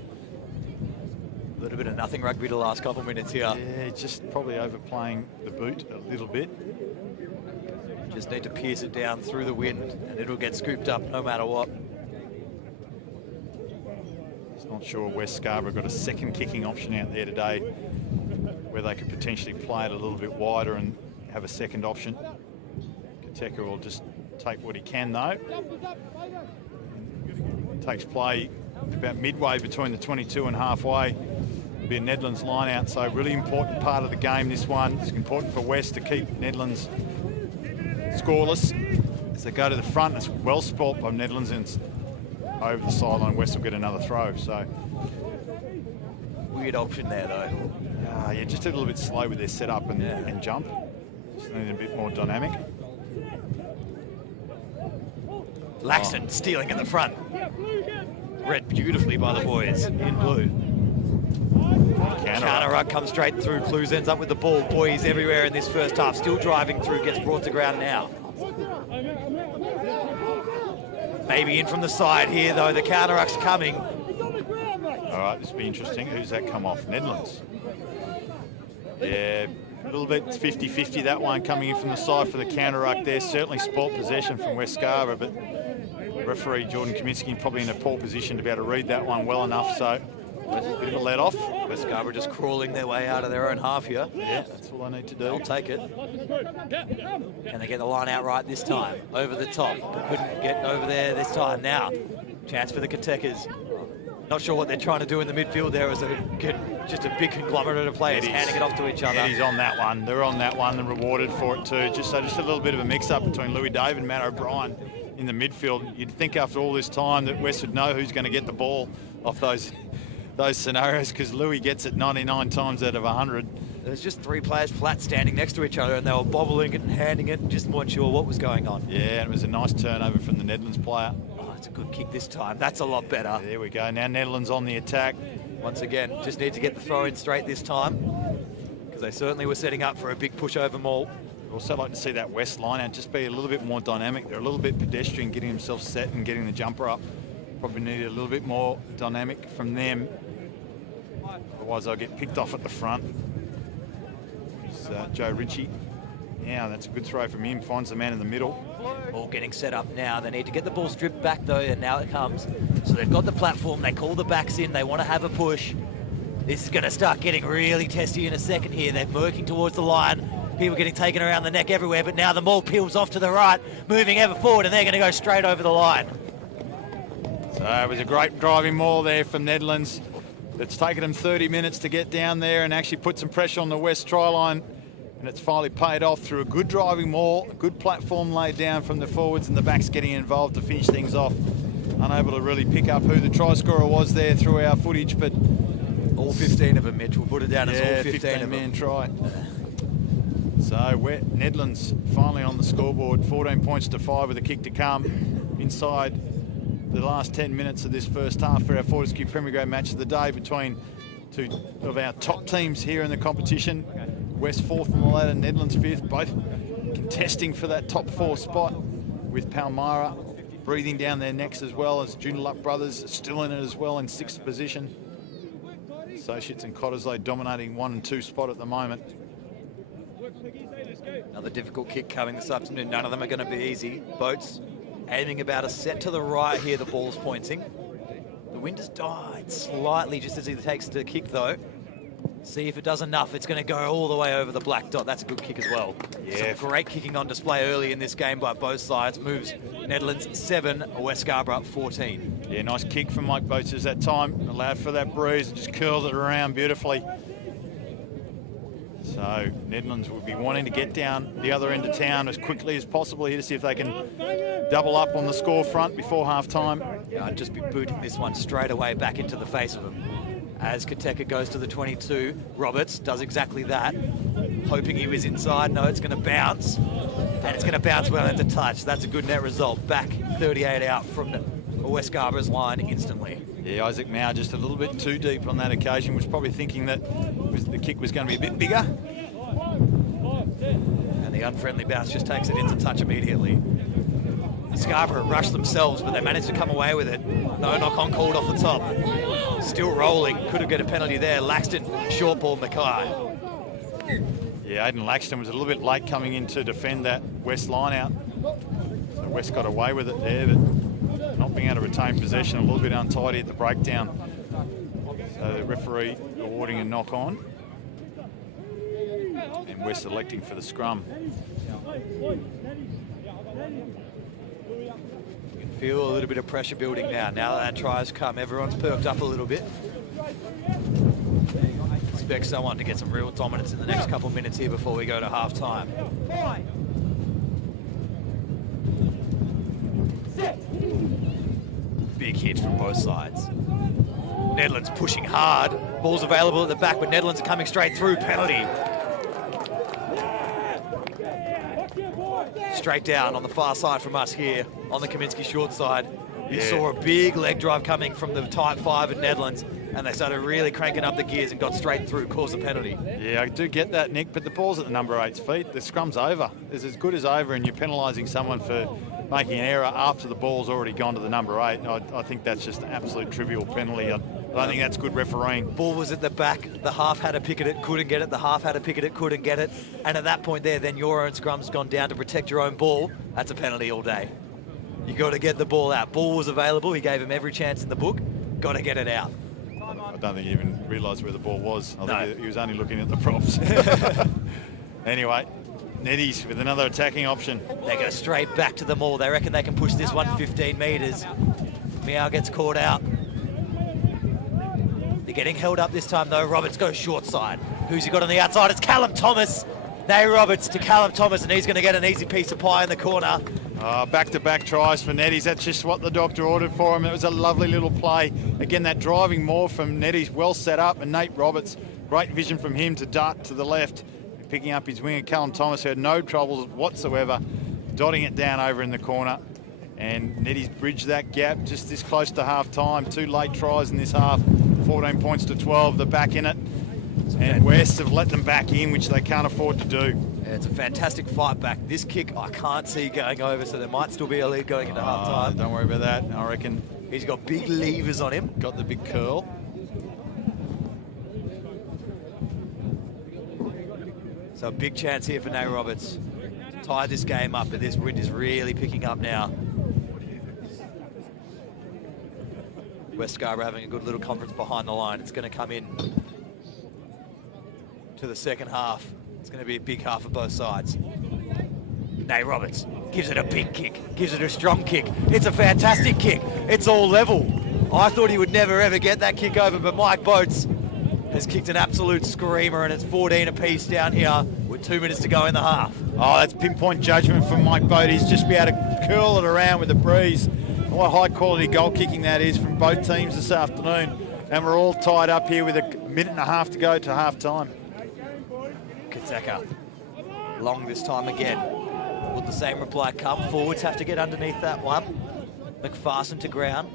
A little bit of nothing rugby the last couple of minutes here. Yeah, just probably overplaying the boot a little bit. Just need to pierce it down through the wind and it'll get scooped up no matter what. Just not sure West Scarborough got a second kicking option out there today where they could potentially play it a little bit wider and have a second option. Kateka will just take what he can though. Takes play about midway between the 22 and halfway. It'll be a Nedlands line out, so really important part of the game, this one. It's important for West to keep Nedlands scoreless as they go to the front. It's well sport by Nedlands and it's over the sideline. West will get another throw, so. Weird option there though. Yeah, just a little bit slow with their setup and jump. Just need a bit more dynamic. Laxton stealing in the front. Read beautifully by the boys in blue. Counter ruck comes straight through. Clues ends up with the ball. Boys everywhere in this first half. Still driving through. Gets brought to ground now. Maybe in from the side here though. The counter ruck's coming. All right, this will be interesting. Who's that come off? Nedlands. Yeah, a little bit 50-50 that one coming in from the side for the counter ruck there. Certainly sport possession from West Scarborough, but referee Jordan Kaminsky probably in a poor position to be able to read that one well enough, so a bit of a let off. West Scarborough just crawling their way out of their own half here. Yeah, that's all they need to do. They'll take it. Can they get the line out right this time? Over the top. Couldn't get over there this time. Now, chance for the Katekas. Not sure what they're trying to do in the midfield there as just a big conglomerate of players handing it off to each other. Eddie's on that one. They're on that one and rewarded for it too. Just a little bit of a mix-up between Louis David and Matt O'Brien in the midfield. You'd think after all this time that West would know who's going to get the ball off those scenarios, because Louis gets it 99 times out of 100. There's just three players flat standing next to each other and they were bobbling it and handing it and just weren't sure what was going on. Yeah, and it was a nice turnover from the Nedlands player. Oh, it's a good kick this time. That's a lot better. There we go. Now Nedlands on the attack. Once again, just need to get the throw in straight this time because they certainly were setting up for a big push over maul. I'd also like to see that West line out just be a little bit more dynamic. They're a little bit pedestrian, getting themselves set and getting the jumper up. Probably need a little bit more dynamic from them. Otherwise, they'll get picked off at the front. It's Joe Ritchie. Yeah, that's a good throw from him. Finds the man in the middle. All getting set up now. They need to get the ball stripped back though, and now it comes. So they've got the platform. They call the backs in. They want to have a push. This is going to start getting really testy in a second here. They're working towards the line. People getting taken around the neck everywhere, but now the maul peels off to the right, moving ever forward, and they're going to go straight over the line. So it was a great driving maul there from Nedlands. It's taken them 30 minutes to get down there and actually put some pressure on the West try line. And it's finally paid off through a good driving maul, a good platform laid down from the forwards and the backs getting involved to finish things off. Unable to really pick up who the try scorer was there through our footage, but... All 15 of them, Mitch. We'll put it down as all 15 of them. 15-man try. So So we're Nedlands finally on the scoreboard, 14 points to 5 with a kick to come inside the last 10 minutes of this first half for our Fortescue Premier Grade match of the day between two of our top teams here in the competition. West 4th on the ladder, Nedlands 5th, both contesting for that top 4 spot, with Palmyra breathing down their necks as well as Joondalup Brothers still in it as well in 6th position. Associates and Cottesloe dominating 1 and 2 spot at the moment. Another difficult kick coming this afternoon. None of them are going to be easy. Boats aiming about a set to the right here, the ball's pointing. The wind has died slightly just as he takes the kick though. See if it does enough. It's going to go all the way over the black dot. That's a good kick as well. Yeah. Some great kicking on display early in this game by both sides. Moves Nedlands 7, West Scarborough 14. Yeah, nice kick from Mike Boatsers that time. Allowed for that breeze, just curled it around beautifully. So Nedlands will be wanting to get down the other end of town as quickly as possible here to see if they can double up on the score front before half-time. Yeah, I'd just be booting this one straight away back into the face of them. As Kateka goes to the 22, Roberts does exactly that. Hoping he was inside. No, it's going to bounce. And it's going to bounce well into touch. That's a good net result. Back 38 out from West Scarborough's line instantly. Yeah, Isaac Mao just a little bit too deep on that occasion. Was probably thinking that the kick was going to be a bit bigger. And the unfriendly bounce just takes it into touch immediately. Scarborough rushed themselves, but they managed to come away with it. No knock-on called off the top. Still rolling. Could have got a penalty there. Laxton, short ball, Mackay. Yeah, Aidan Laxton was a little bit late coming in to defend that West line out. So West got away with it there, but not being able to retain possession, a little bit untidy at the breakdown. So the referee awarding a knock-on. And West electing for the scrum. Feel a little bit of pressure building now. Now that try's come, everyone's perked up a little bit. Expect someone to get some real dominance in the next couple of minutes here before we go to half-time. Big hits from both sides. Nedlands pushing hard. Ball's available at the back, but Nedlands are coming straight through. Penalty. Straight down on the far side from us here on the Kaminsky short side. You saw a big leg drive coming from the tight 5 at Nedlands, and they started really cranking up the gears and got straight through, caused a penalty. Yeah, I do get that, Nick, but the ball's at the number 8's feet. The scrum's over. It's as good as over, and you're penalising someone for making an error after the ball's already gone to the number 8. I think that's just an absolute trivial penalty. I don't think that's good refereeing. Ball was at the back. The half had a pick at it, couldn't get it. The half had a pick at it, couldn't get it. And at that point there, then your own scrum's gone down to protect your own ball. That's a penalty all day. You got to get the ball out. Ball was available. He gave him every chance in the book. Got to get it out. I don't think he even realised where the ball was. I think he was only looking at the props. Anyway, Neddies with another attacking option. They go straight back to the maul. They reckon they can push this one 15 metres. Meow gets caught out. They're getting held up this time though. Roberts goes short side. Who's he got on the outside? It's Callum Thomas. Nay Roberts to Callum Thomas, and he's going to get an easy piece of pie in the corner. Back-to-back tries for Neddies. That's just what the doctor ordered for him. It was a lovely little play. Again, that driving more from Neddies, well set up, and Nate Roberts, great vision from him to dart to the left, picking up his winger. Callum Thomas had no troubles whatsoever, dotting it down over in the corner. And Neddies bridged that gap just this close to half-time. 2 late tries in this half, 14 points to 12. They're back in it. And West have let them back in, which they can't afford to do. Yeah, it's a fantastic fight back. This kick I can't see going over, so there might still be a lead going into half-time. Don't worry about that. I reckon he's got big levers on him. Got the big curl. So a big chance here for Nate Roberts to tie this game up, but this wind is really picking up now. West Scarborough having a good little conference behind the line. It's going to come in to the second half. It's going to be a big half of both sides. Nate Roberts gives it a big kick, gives it a strong kick. It's a fantastic kick. It's all level. I thought he would never ever get that kick over, but Mike Boates has kicked an absolute screamer, and it's 14 apiece down here with 2 minutes to go in the half. Oh, that's pinpoint judgment from Mike Boates. Just be able to curl it around with the breeze. What high quality goal kicking that is from both teams this afternoon. And we're all tied up here with a minute and a half to go to half time. Kateka Long this time again. Will the same reply come? Forwards have to get underneath that one. McPherson to ground.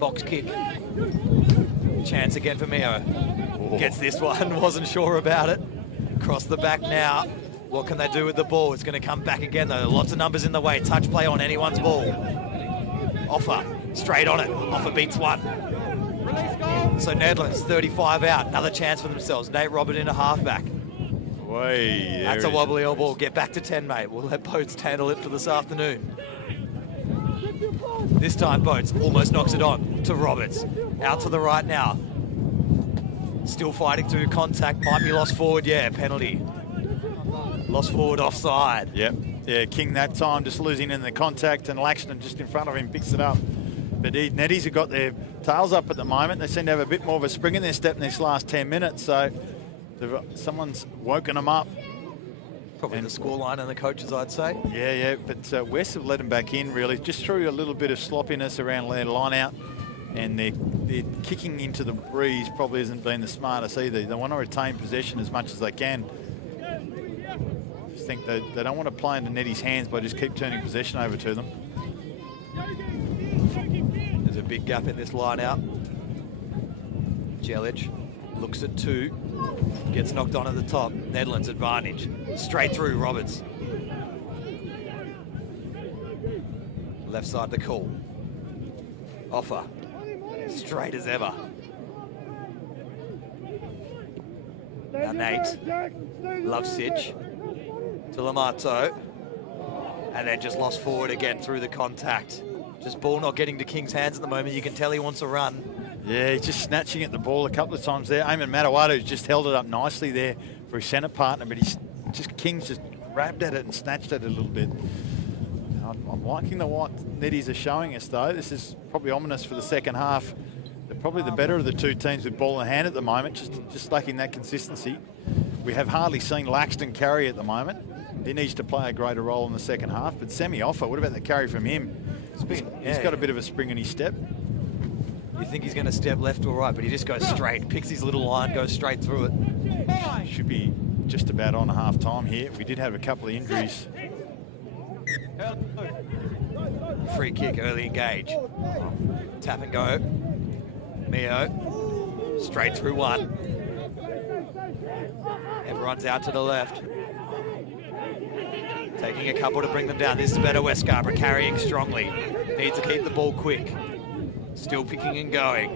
Box kick. Chance again for Mio. Gets this one, wasn't sure about it. Across the back now. What can they do with the ball? It's going to come back again though. Lots of numbers in the way. Touch play on anyone's ball. Offer, straight on it. Offer beats one. So Nedlands, 35 out. Another chance for themselves. Nate Robert in a halfback. That's a wobbly old ball. Get back to 10, mate. We'll let Boats handle it for this afternoon. This time Boats almost knocks it on to Roberts. Out to the right now. Still fighting through contact. Might be lost forward. Yeah, penalty. Lost forward offside. Yep. Yeah, King that time just losing in the contact, and Laxton just in front of him picks it up. But Netties have got their tails up at the moment. They seem to have a bit more of a spring in their step in this last 10 minutes. So someone's woken them up. Probably the scoreline and the coaches, I'd say. Yeah. But West have let them back in, really. Just through a little bit of sloppiness around their line out. And their kicking into the breeze probably hasn't been the smartest either. They want to retain possession as much as they can. I think they don't want to play into Nettie's hands by just keep turning possession over to them. There's a big gap in this line out. Jelic looks at 2, gets knocked on at the top. Nedlands advantage. Straight through Roberts. Left side the call. Offer. Straight as ever. Now Nate. Loves Sitch. To Lamato. And then just lost forward again through the contact. Just ball not getting to King's hands at the moment. You can tell he wants to run. Yeah, he's just snatching at the ball a couple of times there. Eamon Matawatu's just held it up nicely there for his centre partner, but King's just grabbed at it and snatched at it a little bit. I'm liking what Netties are showing us though. This is probably ominous for the second half. They're probably the better of the two teams with ball in hand at the moment, just lacking that consistency. We have hardly seen Laxton carry at the moment. He needs to play a greater role in the second half, but Semi-Offer, what about the carry from him? He's got a bit of a spring in his step. You think he's going to step left or right, but he just goes straight, picks his little line, goes straight through it. Should be just about on half time here. We did have a couple of injuries. Free kick, early engage. Tap and go. Mio, straight through one. Everyone's out to the left. Taking a couple to bring them down. This is better West Scarborough, carrying strongly. Needs to keep the ball quick. Still picking and going.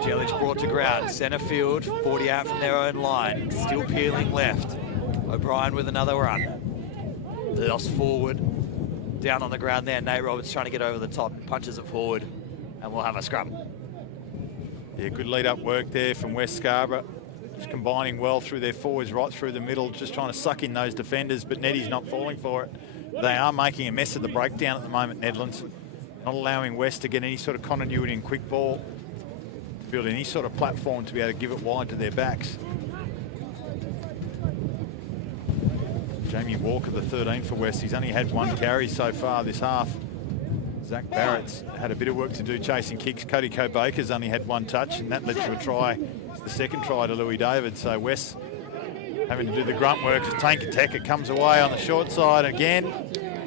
Jelic brought to ground. Centre field, 40 out from their own line. Still peeling left. O'Brien with another run. Lost forward. Down on the ground there. Nate Roberts trying to get over the top. Punches it forward. And we'll have a scrum. Yeah, good lead-up work there from West Scarborough. Just combining well through their forwards, right through the middle, just trying to suck in those defenders, but Nettie's not falling for it. They are making a mess of the breakdown at the moment, Nedlands. Not allowing West to get any sort of continuity and quick ball, to build any sort of platform to be able to give it wide to their backs. Jamie Walker, the 13 for West. He's only had 1 carry so far this half. Zach Barrett's had a bit of work to do chasing kicks. Cody Coe-Baker's only had 1 touch, and that led to a try. It's the second try to Louis David. So West having to do the grunt work as Tank Attacker comes away on the short side again.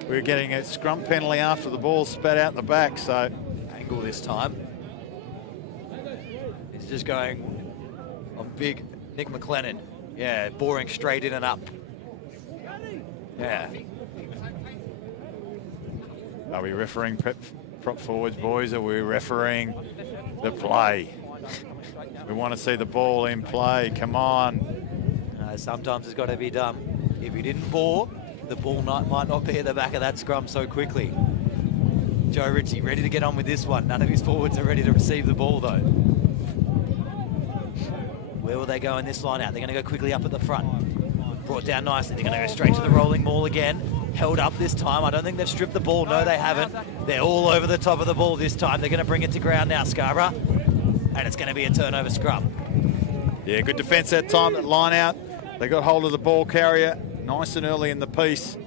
We're getting a scrum penalty after the ball spat out the back. So angle this time. He's just going on big Nick McLennan. Yeah, boring straight in and up. Yeah. Are we refereeing prop forwards, boys? Are we refereeing the play? We want to see the ball in play. Come on. Sometimes it's got to be done. If you didn't bore, the ball might not be at the back of that scrum so quickly. Joe Ritchie ready to get on with this one. None of his forwards are ready to receive the ball though. Where will they go in this line out? They're going to go quickly up at the front. Brought down nicely. They're going to go straight to the rolling ball again. Held up this time. I don't think they've stripped the ball. No, they haven't. They're all over the top of the ball this time. They're going to bring it to ground now, Scarborough. And it's going to be a turnover scrum. Yeah, good defence that time, that line out. They got hold of the ball carrier nice and early in the piece.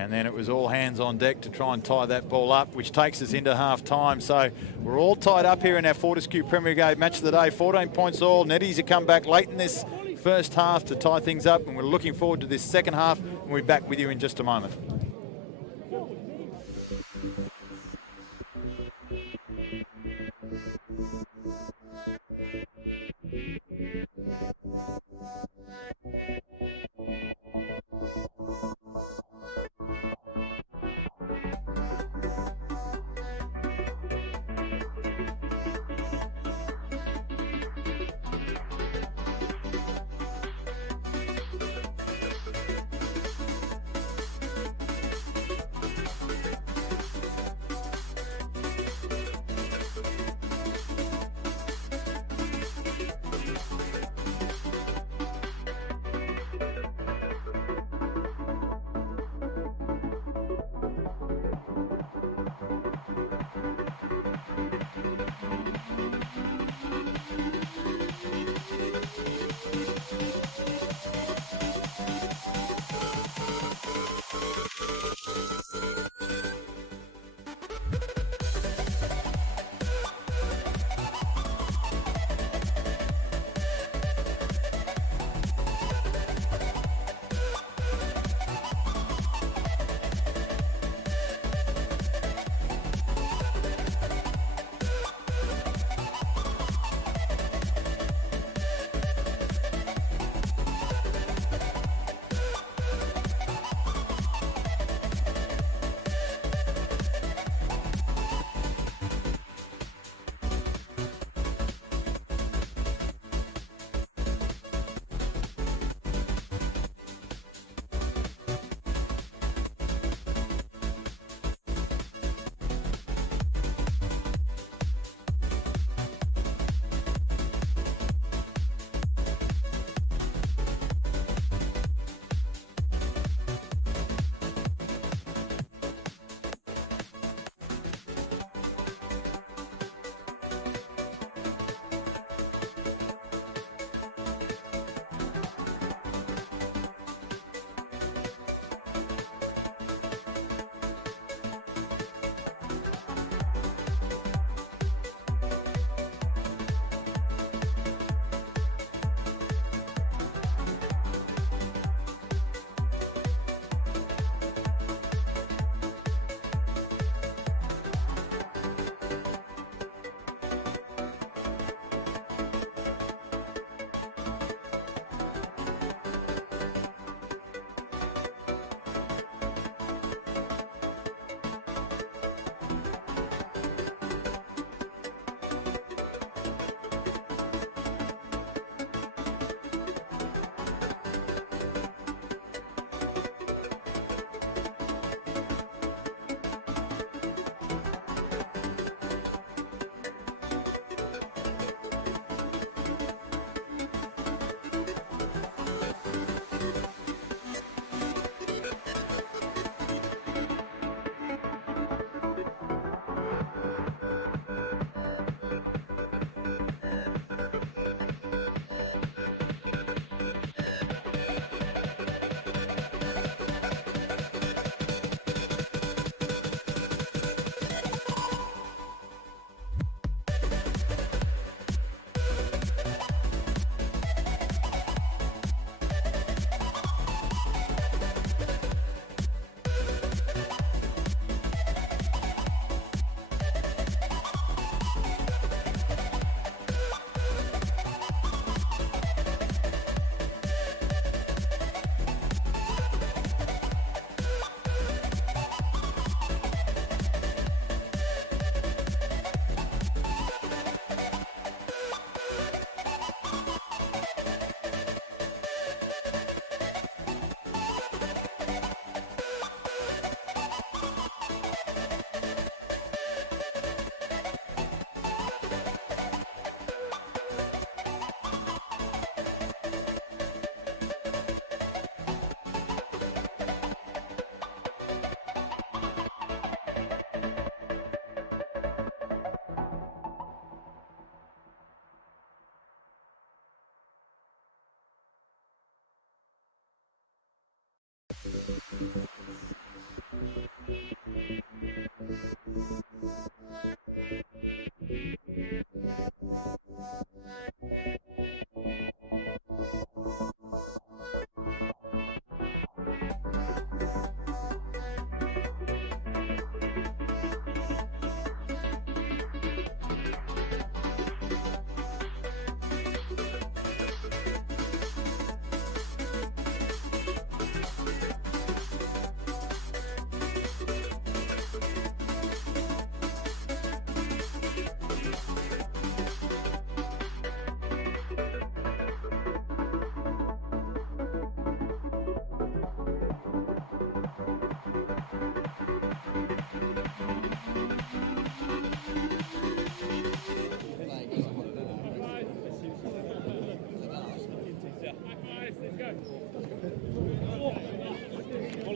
And then it was all hands on deck to try and tie that ball up, which takes us into half time. So we're all tied up here in our Fortescue Premier Grade match of the day. 14 points all. Netties have come back late in this first half to tie things up, and we're looking forward to this second half, and we'll be back with you in just a moment.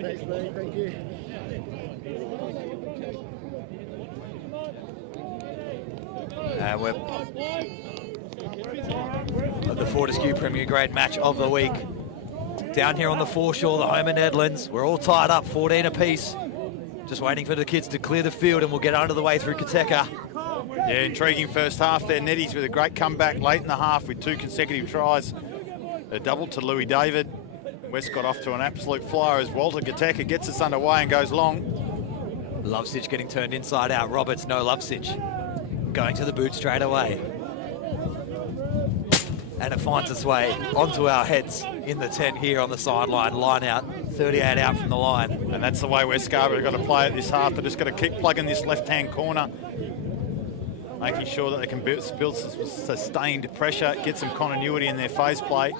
Thanks, mate. Thank you. And we're at the Fortescue Premier Grade match of the week. Down here on the foreshore, the home of Nedlands. We're all tied up, 14 apiece. Just waiting for the kids to clear the field and we'll get under the way through Kateka. Yeah, intriguing first half there. Neddies with a great comeback late in the half with 2 consecutive tries. A double to Louis David. West got off to an absolute flyer as Walter Kateka gets us underway and goes long. Lovesich getting turned inside out. Roberts, no Lovesich. Going to the boot straight away. And it finds its way onto our heads in the 10 here on the sideline. Line out, 38 out from the line. And that's the way West Scarborough have got to play it this half. They're just got to keep plugging this left-hand corner, making sure that they can build some sustained pressure, get some continuity in their phase play.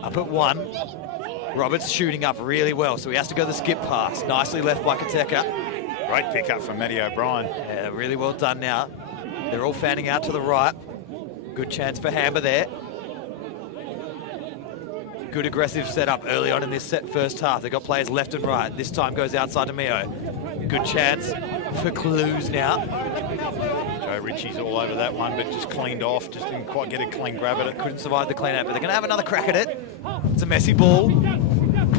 Up at 1. Roberts shooting up really well, so he has to go the skip pass. Nicely left by Kateka. Great pick-up from Matty O'Brien. Yeah, really well done now. They're all fanning out to the right. Good chance for Hamber there. Good aggressive setup early on in this first half. They've got players left and right. This time goes outside to Mio. Good chance for Clues now. Joe Ritchie's all over that one, but just cleaned off. Just didn't quite get a clean grab at it. Couldn't survive the clean out, but they're going to have another crack at it. It's a messy ball.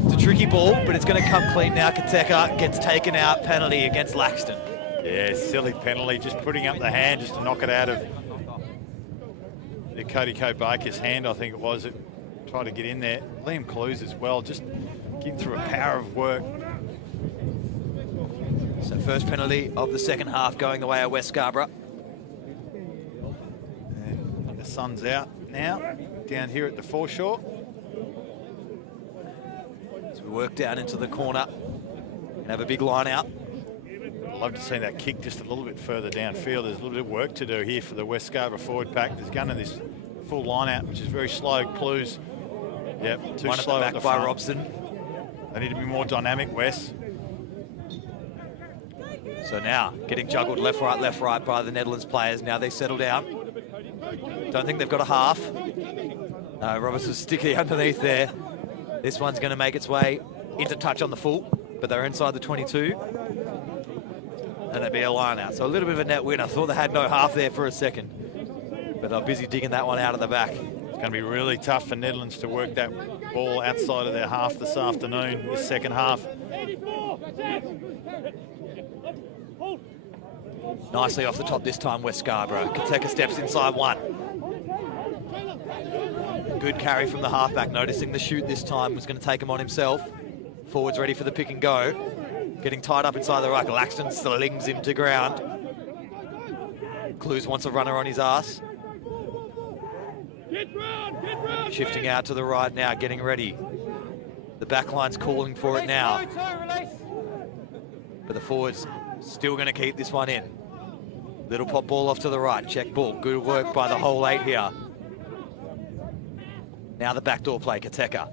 It's a tricky ball, but it's going to come clean now. Kateka gets taken out. Penalty against Laxton. Yeah, silly penalty. Just putting up the hand just to knock it out of Cody Baker's hand, I think it was. It tried to get in there. Liam Clues as well, just getting through a power of work. So first penalty of the second half going the way of West Scarborough. And the sun's out now, down here at the foreshore. So we work down into the corner and have a big line out. I'd love to see that kick just a little bit further downfield. There's a little bit of work to do here for the West Scarborough forward pack. There's going to this full line out, which is very slow. Clues, yep, too slow at the back by front. Robson. They need to be more dynamic, West. So now getting juggled left, right by the Netherlands players. Now they settle down. Don't think they've got a half. No, Roberts is sticky underneath there. This one's going to make its way into touch on the full, but they're inside the 22. And it'd be a line out. So a little bit of a net win. I thought they had no half there for a second, but they're busy digging that one out of the back. It's going to be really tough for Nedlands to work that ball outside of their half this afternoon, this second half. Nicely off the top this time, West Scarborough. Kateka steps inside 1. Good carry from the halfback, noticing the shoot this time, was going to take him on himself. Forwards ready for the pick and go. Getting tied up inside the ruck. Laxton slings him to ground. Clues wants a runner on his ass. Shifting out to the right now, getting ready. The back line's calling for it now. But the forwards still going to keep this one in. Little pop ball off to the right. Check ball. Good work by the whole 8 here. Now the backdoor play, Kateka.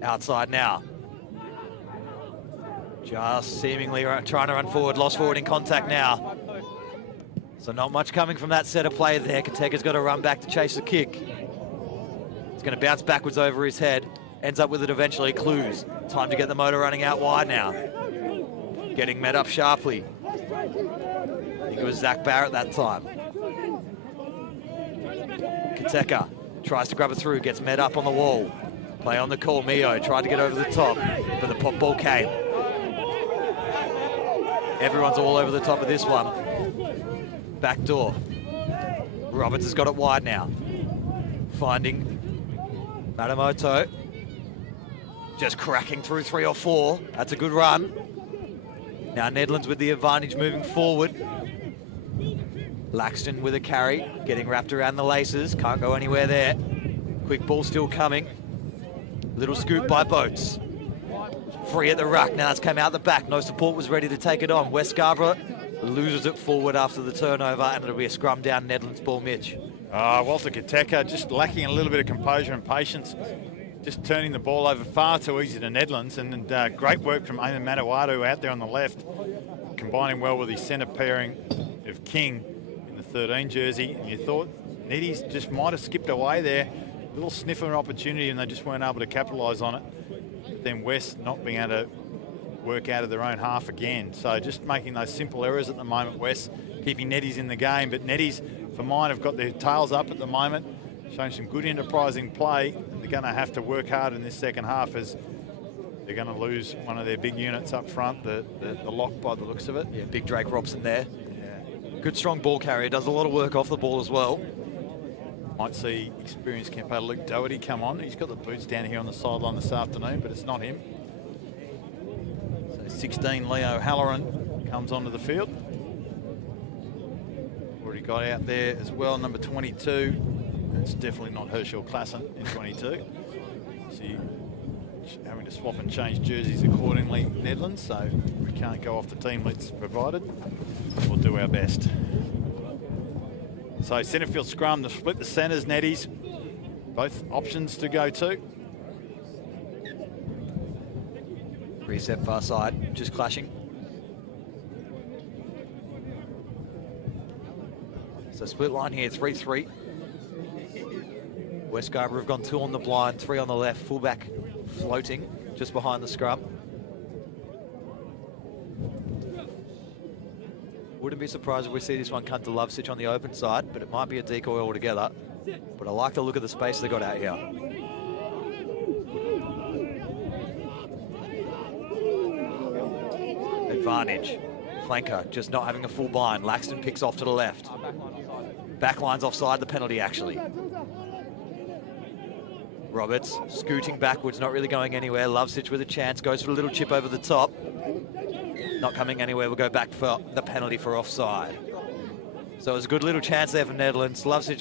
Outside now. Just seemingly trying to run forward. Lost forward in contact now. So not much coming from that set of play there. Kateka's got to run back to chase the kick. It's going to bounce backwards over his head. Ends up with it eventually. Clues. Time to get the motor running out wide now. Getting met up sharply. I think it was Zach Barrett that time. Kateka tries to grab it through. Gets met up on the wall. Play on the call. Mio tried to get over the top, but the pop ball came. Everyone's all over the top of this one. Back door. Roberts has got it wide now. Finding Matamoto. Just cracking through 3 or 4. That's a good run. Now Nedlands with the advantage moving forward. Laxton with a carry, getting wrapped around the laces. Can't go anywhere there. Quick ball still coming. Little scoop by Boats. Free at the ruck. Now it's come out the back. No support was ready to take it on. West Scarborough loses it forward after the turnover, and it'll be a scrum down Nedlands ball, Mitch. Walter Kateka just lacking a little bit of composure and patience. Just turning the ball over far too easy to Nedlands, and great work from Eamon Matawadu out there on the left, combining well with his centre pairing of King in the 13 jersey. And you thought Neddies just might have skipped away there. A little sniff of an opportunity, and they just weren't able to capitalise on it. Then West not being able to work out of their own half again. So just making those simple errors at the moment, West, keeping Neddies in the game. But Neddies, for mine, have got their tails up at the moment, showing some good enterprising play. They're going to have to work hard in this second half, as they're going to lose one of their big units up front, the lock by the looks of it. Yeah, big Drake Robson there. Yeah. Good strong ball carrier, does a lot of work off the ball as well. Might see experienced campaigner Luke Doherty come on. He's got the boots down here on the sideline this afternoon, but it's not him. So 16, Leo Halloran comes onto the field. Already got out there as well, number 22. It's definitely not Herschel Klassen in 22. So having to swap and change jerseys accordingly, Nedlands, so we can't go off the team lists provided. We'll do our best. So centre field scrum to split the centres, Neddies. Both options to go to. Reset far side, just clashing. So split line here, 3-3. West Scarborough have gone 2 on the blind, 3 on the left. Fullback floating just behind the scrum. Wouldn't be surprised if we see this one come to Lovesich on the open side, but it might be a decoy altogether. But I like the look of the space they got out here. Advantage. Flanker just not having a full bind. Laxton picks off to the left. Backline's offside the penalty, actually. Roberts scooting backwards, not really going anywhere. Lovesich with a chance, goes for a little chip over the top. Not coming anywhere, we'll go back for the penalty for offside. So it was a good little chance there for Nedlands. Lovesich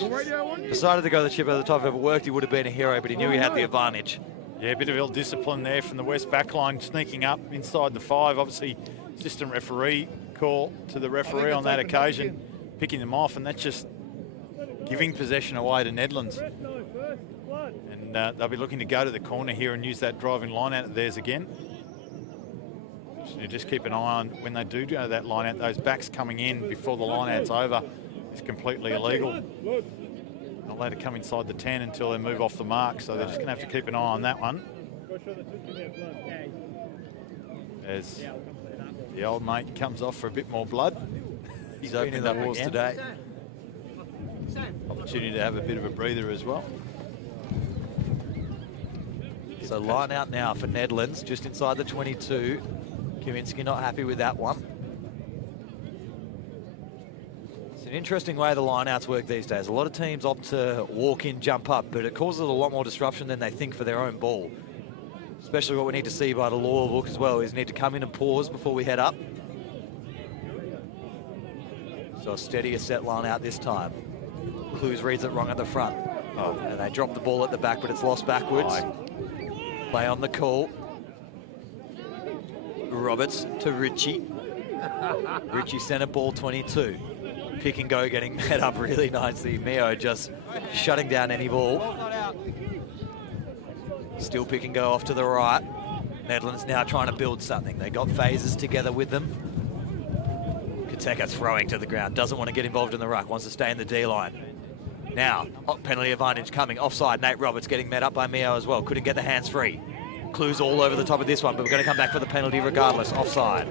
decided to go the chip over the top. If it worked, he would have been a hero, but he knew he had the advantage. Yeah, a bit of ill-discipline there from the West backline, sneaking up inside the 5. Obviously, assistant referee call to the referee on that occasion, picking them off, and that's just giving possession away to Nedlands. And they'll be looking to go to the corner here and use that driving line out of theirs again. So just keep an eye on when they do go to that line out, those backs coming in before the line out's over is completely illegal. Not allowed to come inside the 10 until they move off the mark, so they're just going to have to keep an eye on that one. As the old mate comes off for a bit more blood. He's opening the wars today. Opportunity to have a bit of a breather as well. So line out now for Nedlands, just inside the 22. Kaminski not happy with that one. It's an interesting way the line-outs work these days. A lot of teams opt to walk in, jump up, but it causes a lot more disruption than they think for their own ball. Especially what we need to see by the law book as well is need to come in and pause before we head up. So a steadier set line out this time. Clues reads it wrong at the front. Oh. And they drop the ball at the back, but it's lost backwards. Play on the call. Roberts to Ritchie. Ritchie centre ball 22. Pick and go getting met up really nicely. Mio just shutting down any ball. Still pick and go off to the right. Nedlands now trying to build something. They got phases together with them. Kateka throwing to the ground. Doesn't want to get involved in the ruck. Wants to stay in the D line. Now, penalty advantage coming. Offside, Nate Roberts getting met up by Mio as well. Couldn't get the hands free. Clues all over the top of this one, but we're going to come back for the penalty regardless. Offside.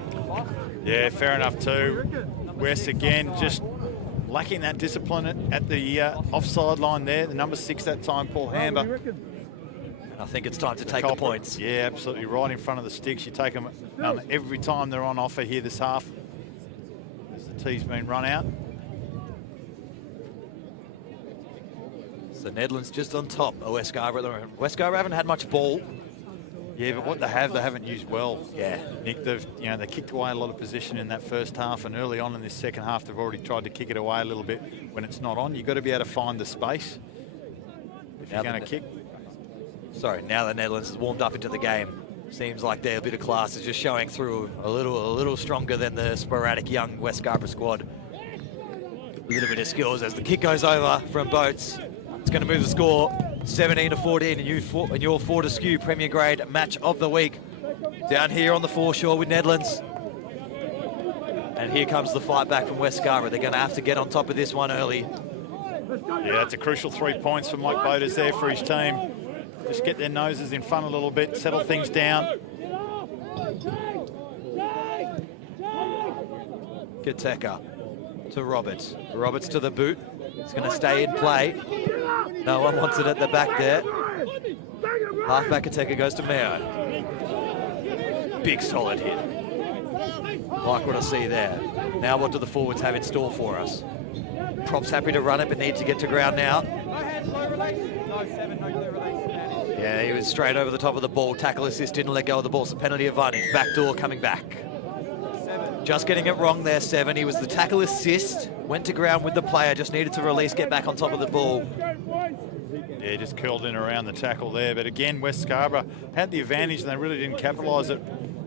Yeah, fair enough too. West again just lacking that discipline at the offside line there. The number 6 that time, Paul Hamber. I think it's time to take the points. Yeah, absolutely right in front of the sticks. You take them every time they're on offer here this half. tee's been run out. So Nedlands just on top of West Scarborough. West Scarborough haven't had much ball. Yeah, but what they haven't used well. Yeah. Nick, they kicked away a lot of position in that first half, and early on in this second half, they've already tried to kick it away a little bit when it's not on. You've got to be able to find the space if you're going to kick. Sorry, now the Netherlands has warmed up into the game. Seems like their bit of class is just showing through a little stronger than the sporadic young West Scarborough squad. A little bit of skills as the kick goes over from Boats. It's going to move the score 17-14 in your Fortescue Premier Grade match of the week. Down here on the foreshore with Nedlands. And here comes the fight back from West Scarborough. They're going to have to get on top of this one early. Yeah, that's a crucial 3 points for Mike Boaters there for his team. Just get their noses in front a little bit, settle things down. Kateka to Roberts. Roberts to the boot. It's going to stay in play. No one wants it at the back there. Halfback Kateka goes to Mayo. Big solid hit. Like what I see there. Now what do the forwards have in store for us? Prop's happy to run it, but needs to get to ground now. Yeah, he was straight over the top of the ball. Tackle assist, didn't let go of the ball. So penalty advantage. Back door coming back. Just getting it wrong there, 7. He was the tackle assist. Went to ground with the player. Just needed to release, get back on top of the ball. Yeah, just curled in around the tackle there. But again, West Scarborough had the advantage and they really didn't capitalise it.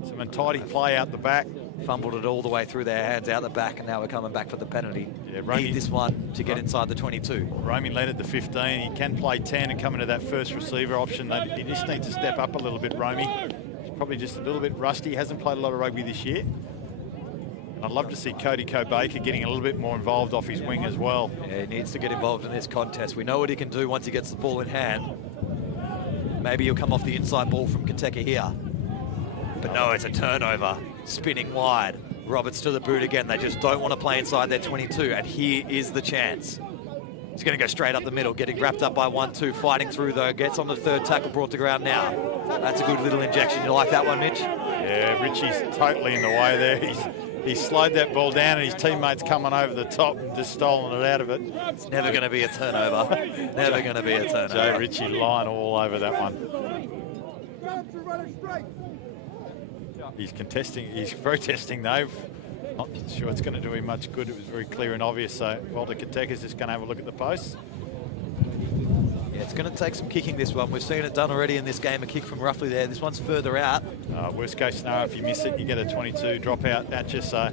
Some untidy play out the back. Fumbled it all the way through their hands out the back, and now we're coming back for the penalty. Yeah, Need this one to get inside the 22. Romy led at the 15. He can play 10 and come into that first receiver option. He just needs to step up a little bit, Romy. He's probably just a little bit rusty. He hasn't played a lot of rugby this year. I'd love to see Cody Baker getting a little bit more involved off his wing as well. Yeah, he needs to get involved in this contest. We know what he can do once he gets the ball in hand. Maybe he'll come off the inside ball from Kateka here. But no, it's a turnover. Spinning wide. Roberts to the boot again. They just don't want to play inside their 22, and here is the chance. He's going to go straight up the middle, getting wrapped up by 1-2, fighting through though, gets on the third tackle, brought to ground now. That's a good little injection. You like that one, Mitch? Yeah, Richie's totally in the way there. He's slowed that ball down and his teammates coming over the top and just stolen it out of it. It's never going to be a turnover. Never going to be a turnover. Joe Ritchie lying all over that one. He's protesting though. Not sure it's going to do him much good. It was very clear and obvious. So Walter Kateka's just going to have a look at the posts. Yeah, it's going to take some kicking, this one. We've seen it done already in this game, a kick from roughly there. This one's further out. Worst case scenario, if you miss it, you get a 22 dropout at you. So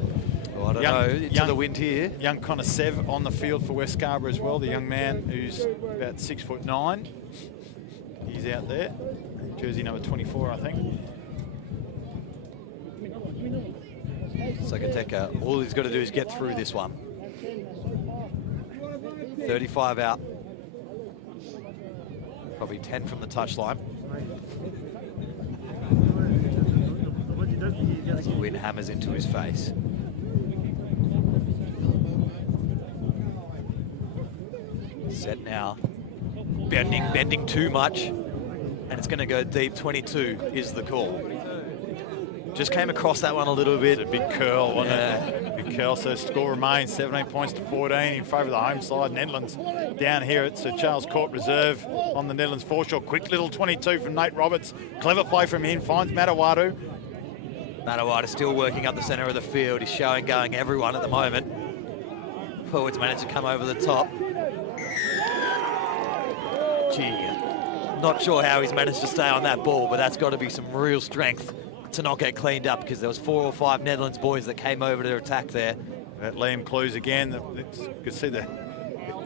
well, I don't know, into the wind here. Young Connor Sev on the field for West Scarborough as well. The young man who's about 6'9". He's out there. Jersey number 24, I think. So Kateka, all he's got to do is get through this one. 35 out. Probably 10 from the touchline. As the wind hammers into his face. Set now. Bending too much. And it's going to go deep. 22 is the call. Just came across that one a little bit. It's a big curl, wasn't it? Big curl. So score remains 17 points to 14 in favour of the home side. Nedlands down here at Sir Charles Court Reserve on the Nedlands foreshore. Quick little 22 from Nate Roberts. Clever play from him. Finds Matawadu. Matawadu still working up the centre of the field. He's showing going everyone at the moment. Forwards managed to come over the top. Gee, not sure how he's managed to stay on that ball, but that's got to be some real strength to not get cleaned up, because there was 4 or 5 Netherlands boys that came over to attack there. Liam Clues again. You could see the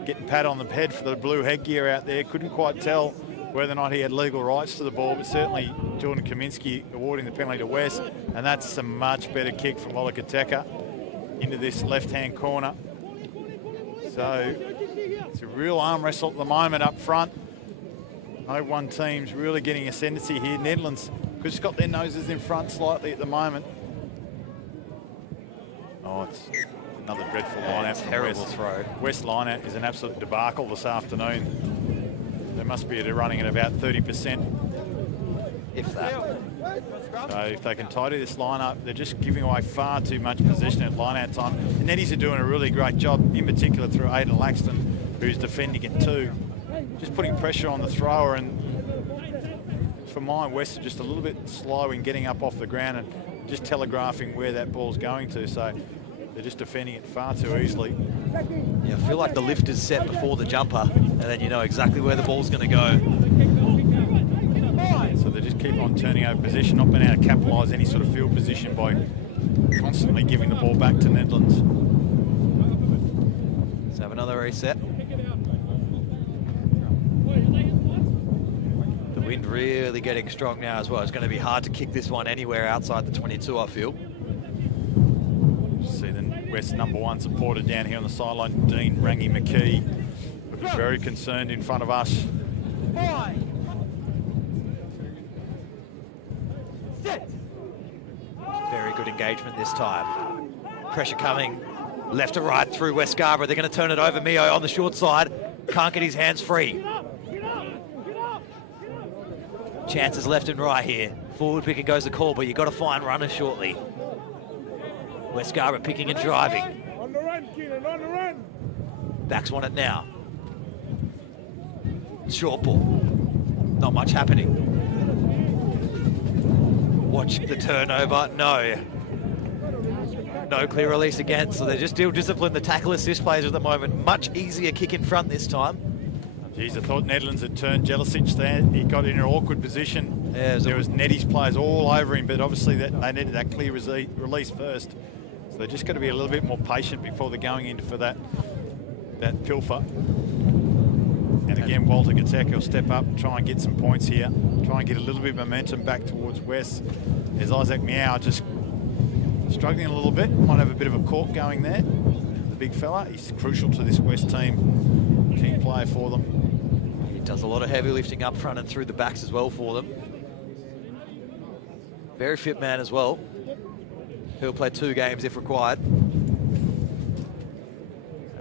getting pat on the head for the blue headgear out there. Couldn't quite tell whether or not he had legal rights to the ball, but certainly Jordan Kaminsky awarding the penalty to West, and that's a much better kick from Walla Kateka into this left-hand corner. So it's a real arm wrestle at the moment up front. No one team's really getting ascendancy here. Nedlands just got their noses in front slightly at the moment. Oh, it's another dreadful line-out from terrible West. throw. West line-out is an absolute debacle this afternoon. They must be running at about 30%. If that. So if they can tidy this line-up, they're just giving away far too much position at line-out time. The Netties are doing a really great job, in particular through Aidan Laxton, who's defending it too. Just putting pressure on the thrower, and for mine, West are just a little bit slow in getting up off the ground and just telegraphing where that ball's going to. So they're just defending it far too easily. Yeah, I feel like the lift is set before the jumper, and then you know exactly where the ball's going to go. So they just keep on turning over position, not being able to capitalise any sort of field position by constantly giving the ball back to Nedlands. Let's have another reset. The wind really getting strong now as well. It's going to be hard to kick this one anywhere outside the 22, I feel. See the West #1 supporter down here on the sideline, Dean Rangi McKee, looking very concerned in front of us. Very good engagement this time. Pressure coming left to right through West Scarborough. They're going to turn it over. Mio on the short side. Can't get his hands free. Chances left and right here. Forward picker goes the call, but you've got to find runners shortly. West Scarborough picking and driving. On the run, Keenan, on the run. Backs want it now. Short ball. Not much happening. Watch the turnover. No clear release again. So they're just still disciplined. The tackle assist players at the moment. Much easier kick in front this time. Geez, I thought Nedlands had turned Jelicic there. He got in an awkward position. Yeah, there was Neddy's players all over him, but obviously they needed that clear release first. So they're just got to be a little bit more patient before they're going in for that pilfer. And again, Walter Gatek will step up and try and get some points here. Try and get a little bit of momentum back towards West. There's Isaac Meow just struggling a little bit. Might have a bit of a cork going there. The big fella. He's crucial to this West team. Key player for them. He does a lot of heavy lifting up front and through the backs as well for them. Very fit man as well. He'll play 2 games if required.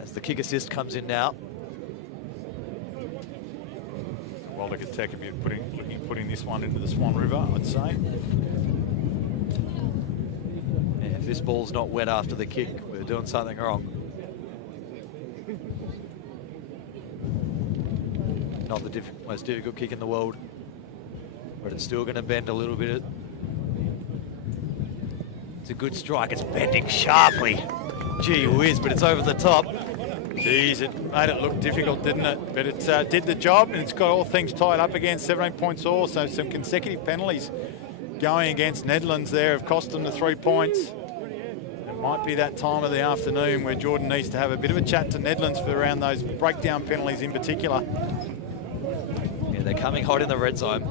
As the kick assist comes in now. Walter Gatek could be putting this one into the Swan River, I'd say. Yeah, if this ball's not wet after the kick, we're doing something wrong. Not the most difficult kick in the world, but it's still going to bend a little bit. It's a good strike. It's bending sharply. Gee whiz, but it's over the top. Geez, it made it look difficult, didn't it? But it did the job, and it's got all things tied up again. 17 points all, so some consecutive penalties going against Nedlands there have cost them the 3 points. It might be that time of the afternoon where Jordan needs to have a bit of a chat to Nedlands for around those breakdown penalties in particular. Yeah, they're coming hot in the red zone.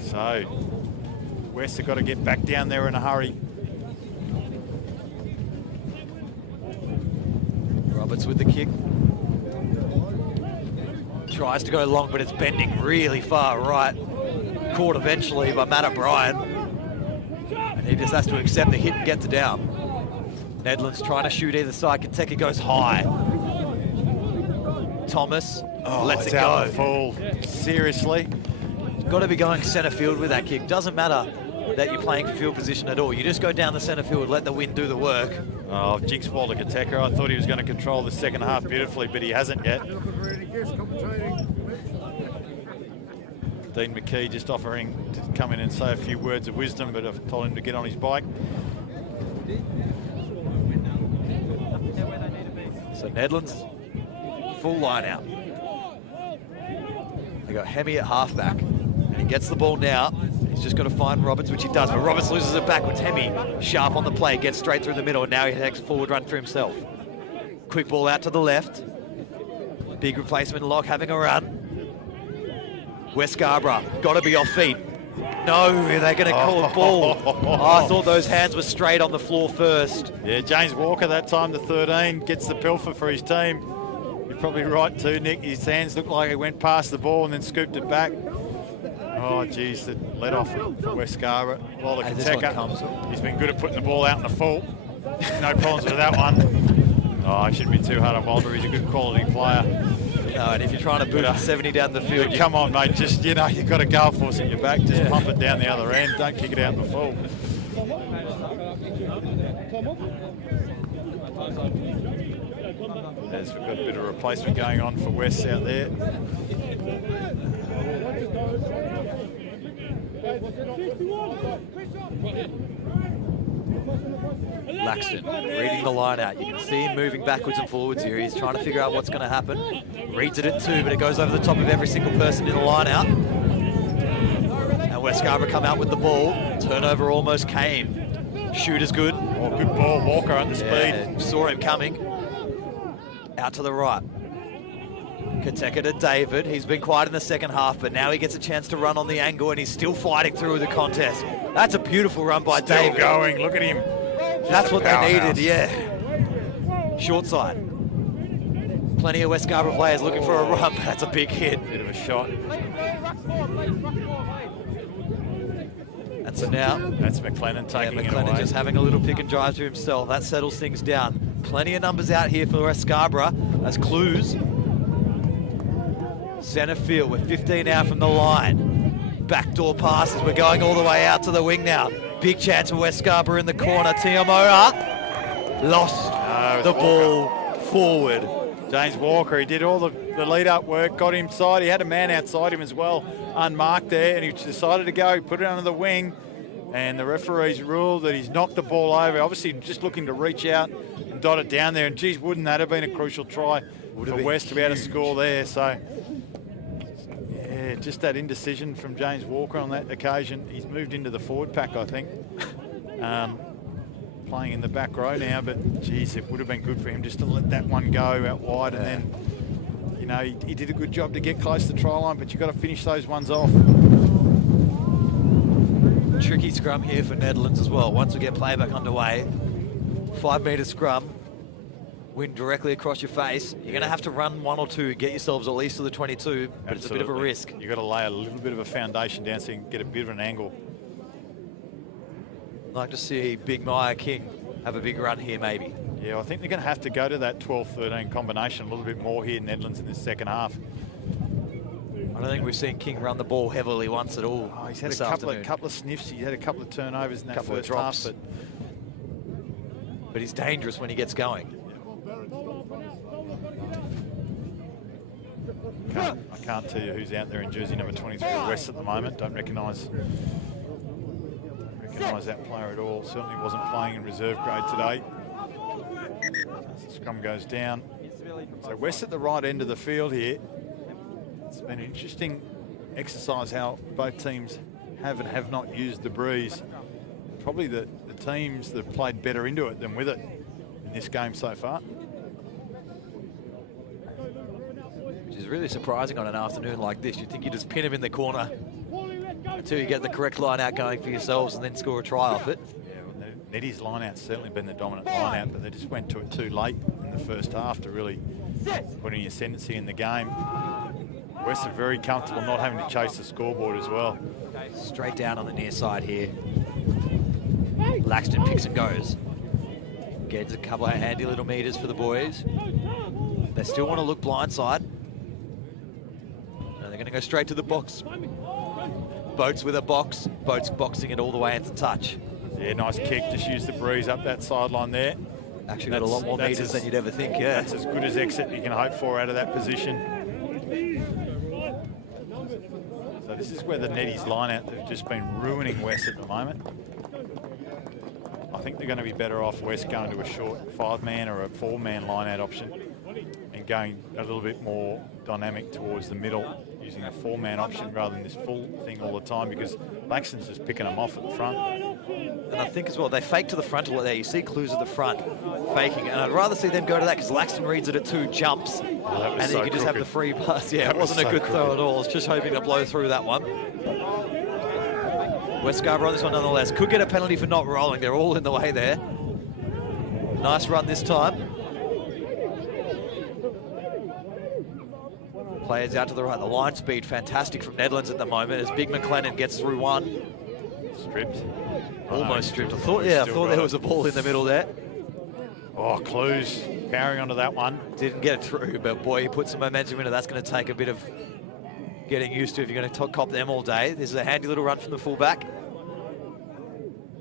So West have got to get back down there in a hurry. Roberts with the kick. Tries to go long, but it's bending really far right. Caught eventually by Matt O'Brien. And he just has to accept the hit and get to down. Nedlands trying to shoot either side. Kateka goes high. Thomas lets it go. Full. Seriously. Got to be going centre field with that kick. Doesn't matter that you're playing for field position at all. You just go down the centre field, let the wind do the work. Oh, jinx Walter Kateka. I thought he was going to control the second half beautifully, but he hasn't yet. Dean McKee just offering to come in and say a few words of wisdom, but I've told him to get on his bike. So Nedlands, full line out. They got Hemi at halfback, and he gets the ball now. He's just got to find Roberts, which he does, but Roberts loses it backwards. Hemi, sharp on the play, gets straight through the middle, and now he takes a forward run for himself. Quick ball out to the left. Big replacement lock having a run. West Scarborough, got to be off feet. No, they're going to call a ball. Oh, I thought those hands were straight on the floor first. Yeah, James Walker that time, the 13, gets the pilfer for his team. You're probably right too, Nick. His hands looked like he went past the ball and then scooped it back. Oh, geez, the let off for West Scarborough. Walter Kateka, he's been good at putting the ball out in the full. No problems with that one. Oh, it shouldn't be too hard on Walter. He's a good quality player. No, and if you're trying to boot 70 down the field, Come on, mate. Just, you've got a goal force at your back. Just pump it down the other end. Don't kick it out in the full. As we've got a bit of replacement going on for West out there. Laxton reading the line out. You can see him moving backwards and forwards here. He's trying to figure out what's going to happen. Reads it at 2, but it goes over the top of every single person in the line out. And West Scarborough come out with the ball. Turnover almost came. Shoot is good. Oh, good ball. Walker on the speed. Saw him coming. Out to the right. Kateka to David. He's been quiet in the second half, but now he gets a chance to run on the angle, and he's still fighting through the contest. That's a beautiful run by David. Still going. Look at him. That's what they needed, yeah. Short side. Plenty of West Scarborough players looking for a run, but that's a big hit. Bit of a shot. And so now, that's McLennan taking it away. McLennan just having a little pick and drive to himself. That settles things down. Plenty of numbers out here for West Scarborough as Clues. Centre field with 15 out from the line. Backdoor passes. We're going all the way out to the wing now. Big chance for West Scarborough in the corner. Tiamoa lost the ball forward. James Walker, he did all the lead-up work, got inside. He had a man outside him as well, unmarked there, and he decided to go, put it under the wing, and the referees ruled that he's knocked the ball over. Obviously just looking to reach out and dot it down there, and geez, wouldn't that have been a crucial try for West to be able to score there. So, yeah, just that indecision from James Walker on that occasion. He's moved into the forward pack, I think. Playing in the back row now, but geez, it would have been good for him just to let that one go out wide, and then, he did a good job to get close to the try line, but you've got to finish those ones off. Tricky scrum here for Nedlands as well. Once we get play back underway, 5-metre scrum, wind directly across your face. You're going to have to run 1 or 2, get yourselves at least to the 22, but it's a bit of a risk. You've got to lay a little bit of a foundation down so you can get a bit of an angle. I'd like to see Big Maya King have a big run here, maybe. Yeah, I think they're going to have to go to that 12-13 combination a little bit more here in Nedlands in the second half. I don't think we've seen King run the ball heavily once at all. Oh, he's had a couple of sniffs. He had a couple of turnovers in that first half. But he's dangerous when he gets going. I can't tell you who's out there in jersey number 23 West at the moment. Don't recognise that player at all. Certainly wasn't playing in reserve grade today. As the scrum goes down. So West at the right end of the field here. It's been an interesting exercise how both teams have and have not used the breeze. Probably the teams that have played better into it than with it in this game so far. Which is really surprising on an afternoon like this. You'd think you just pin him in the corner until you get the correct line out going for yourselves and then score a try off it. Yeah, well, Neddy's line out's certainly been the dominant line out, but they just went to it too late in the first half to really put any ascendancy in the game. West are very comfortable not having to chase the scoreboard as well. Straight down on the near side here. Laxton picks and goes. Gets a couple of handy little meters for the boys. They still want to look blindside. And they're going to go straight to the box. Boats with a box. Boats boxing it all the way into touch. Yeah, nice kick. Just use the breeze up that sideline there. Actually got a lot more meters than you'd ever think, yeah. That's as good as exit you can hope for out of that position. So this is where the Neddies line out have just been ruining West at the moment. I think they're going to be better off West going to a short 5-man or a 4-man line out option and going a little bit more dynamic towards the middle, using a 4-man option rather than this full thing all the time, because Laxton's just picking them off at the front. And I think as well, they fake to the front a lot there. You see Clues at the front faking, and I'd rather see them go to that because Laxton reads it at 2, jumps, and then you can just have the free pass. Yeah, it wasn't a good throw at all. I was just hoping to blow through that one. West Scarborough on this one nonetheless. Could get a penalty for not rolling. They're all in the way there. Nice run this time. Players out to the right. The line speed fantastic from Nedlands at the moment as Big McLennan gets through one. Stripped. Almost stripped. I thought there was a ball in the middle there. Oh, Clues powering onto that one. Didn't get it through, but boy, he put some momentum into it. That's going to take a bit of getting used to if you're going to cop them all day. This is a handy little run from the fullback.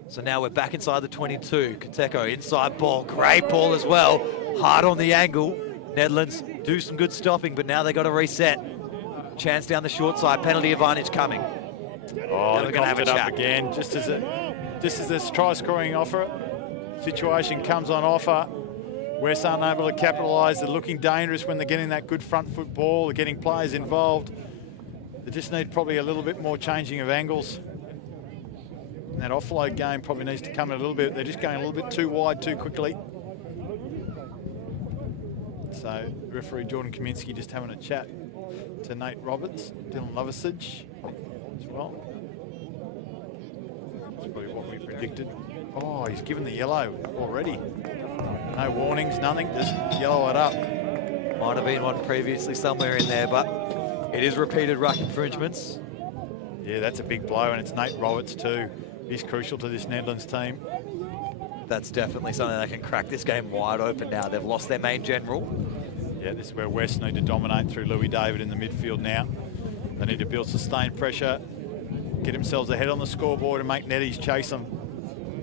So now we're back inside the 22. Kateko, inside ball. Great ball as well. Hard on the angle. Nedlands do some good stopping, but now they got to reset. Chance down the short side. Penalty advantage coming. Oh, we're they going to have a coughed it chat. up again. Just as this try-scoring offer situation comes on offer, West aren't able to capitalise. They're looking dangerous when they're getting that good front foot ball. They're getting players involved. They just need probably a little bit more changing of angles. And that offload game probably needs to come in a little bit. They're just going a little bit too wide too quickly. So referee Jordan Kaminsky just having a chat to Nate Roberts, Dylan Lovasage as well. That's probably what we predicted. Oh, he's given the yellow already. No warnings, nothing, just yellow it up. Might have been one previously somewhere in there, but it is repeated ruck infringements. Yeah, that's a big blow, and it's Nate Roberts too. He's crucial to this Nedlands team. That's definitely something that can crack this game wide open now. They've lost their main general. Yeah, this is where West need to dominate through Louis David in the midfield now. They need to build sustained pressure, get themselves ahead on the scoreboard and make netties chase them.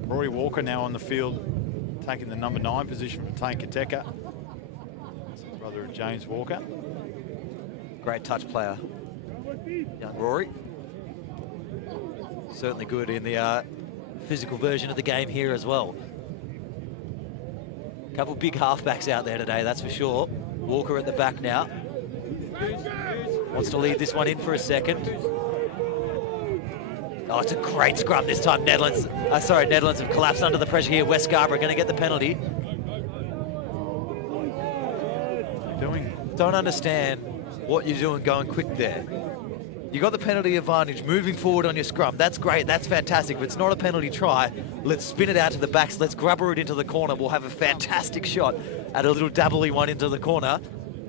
Rory Walker now on the field, taking the number 9 position from Tane Kateka, brother of James Walker. Great touch player, young Rory. Certainly good in the physical version of the game here as well. A couple big halfbacks out there today, that's for sure. Walker at the back now. Wants to lead this one in for a second. Oh, it's a great scrum this time. Nedlands have collapsed under the pressure here. West Scarborough going to get the penalty. What are you doing? Don't understand what you're doing going quick there. You got the penalty advantage moving forward on your scrum. That's great, that's fantastic. If it's not a penalty try, let's spin it out to the backs. Let's grubber it into the corner. We'll have a fantastic shot at a little dabbly one into the corner.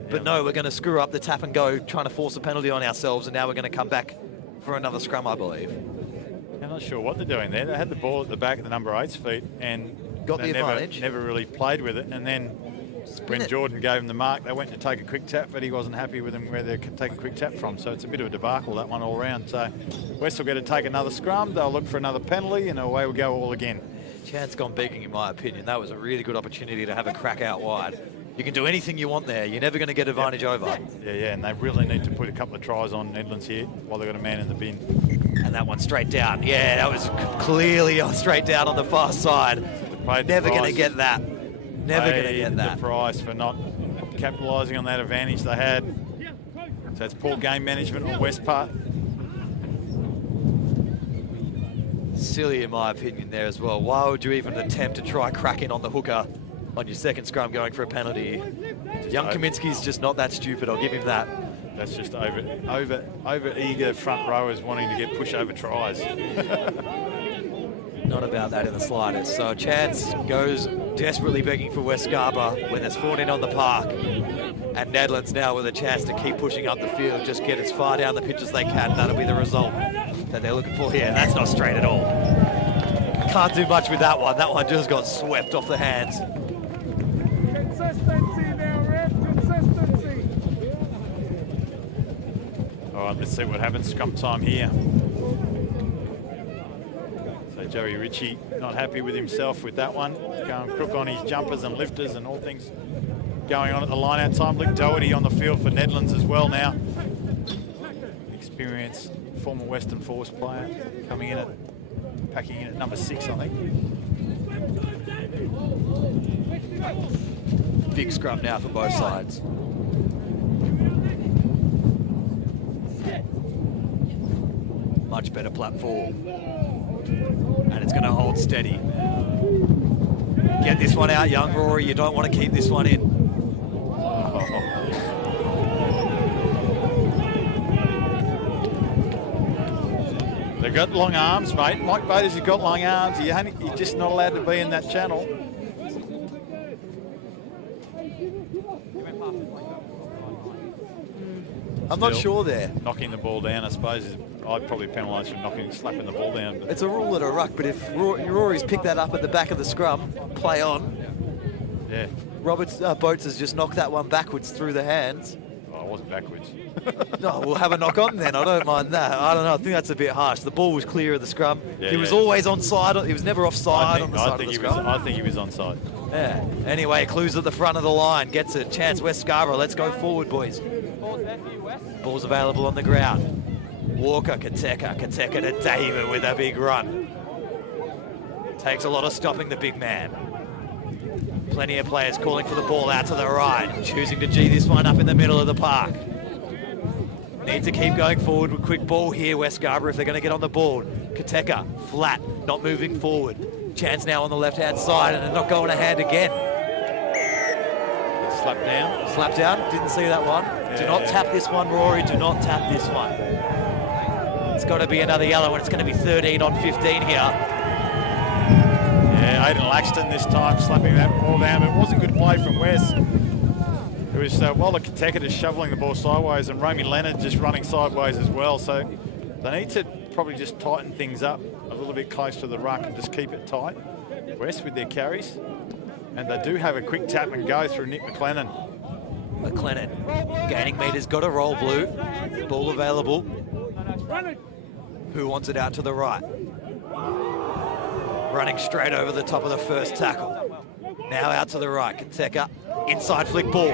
But no, we're going to screw up the tap and go, trying to force a penalty on ourselves, and now we're going to come back for another scrum, I believe. I'm not sure what they're doing there. They had the ball at the back of the number 8's feet and Got the advantage. Never really played with it. And then when Jordan gave him the mark, they went to take a quick tap, but he wasn't happy with them where they're taking a quick tap from. So it's a bit of a debacle, that one all round. So West will get to take another scrum. They'll look for another penalty, and away we go all again. Chance gone begging, in my opinion. That was a really good opportunity to have a crack out wide. You can do anything you want there. You're never going to get advantage over. Yeah, and they really need to put a couple of tries on Nedlands here while they've got a man in the bin. And that one straight down. Yeah, that was clearly straight down on the far side. Never going to get that. Never going to get that. The price for not capitalising on that advantage they had. So it's poor game management on West part. Silly in my opinion there as well. Why would you even attempt to try cracking on the hooker on your second scrum going for a penalty? Young Kaminsky's just not that stupid, I'll give him that. That's just over eager front rowers wanting to get pushover tries. Not about that in the slightest. So Chance goes desperately begging for West Scarborough when there's 14 on the park. And Nedlands now with a chance to keep pushing up the field, just get as far down the pitch as they can. That'll be the result that they're looking for here. That's not straight at all. Can't do much with that one. That one just got swept off the hands. Consistency now, ref. Consistency. All right, let's see what happens. Scrum time here. So Joey Ritchie not happy with himself with that one. Going crook on his jumpers and lifters and all things going on at the line-out time. Luke Doherty on the field for Nedlands as well now. Experienced former Western Force player coming in at, packing in at number 6, I think. Big scrum now for both sides. Much better platform. And it's going to hold steady. Get this one out, young Rory. You don't want to keep this one in. They've got long arms, mate. Mike Bader's has got long arms. You're just not allowed to be in that channel. I'm not sure there. Knocking the ball down, I suppose, I'd probably penalise for slapping the ball down. But It's a rule at a ruck, but if Rory's picked that up at the back of the scrum, play on. Yeah. Roberts Boats has just knocked that one backwards through the hands. Oh, it wasn't backwards. No, we'll have a knock on then. I don't mind that. I don't know. I think that's a bit harsh. The ball was clear of the scrum. Yeah, he was always onside. He was never offside on the side of the scrum. I think he was onside. Yeah. Anyway, Clues at the front of the line. Gets a chance. West Scarborough. Let's go forward, boys. Ball's available on the ground. Walker, Kateka to David with a big run. Takes a lot of stopping the big man. Plenty of players calling for the ball out to the right. Choosing to G this one up in the middle of the park. Need to keep going forward with quick ball here, West Scarborough, if they're going to get on the board. Kateka, flat, not moving forward. Chance now on the left-hand side, and they're not going a hand again. Slap down. Slap down, didn't see that one. Do not tap this one, Rory, do not tap this one. It's got to be another yellow, and it's going to be 13 on 15 here. Yeah, Aidan Laxton this time slapping that ball down, but it wasn't good play from West. It was Walla Kateka just shoveling the ball sideways and Romy Leonard just running sideways as well. So they need to probably just tighten things up a little bit close to the ruck and just keep it tight. West with their carries. And they do have a quick tap and go through Nick McLennan. McLennan gaining meters, got a roll blue. Ball available. Who wants it out to the right? Running straight over the top of the first tackle. Now out to the right, Kateka, inside flick ball.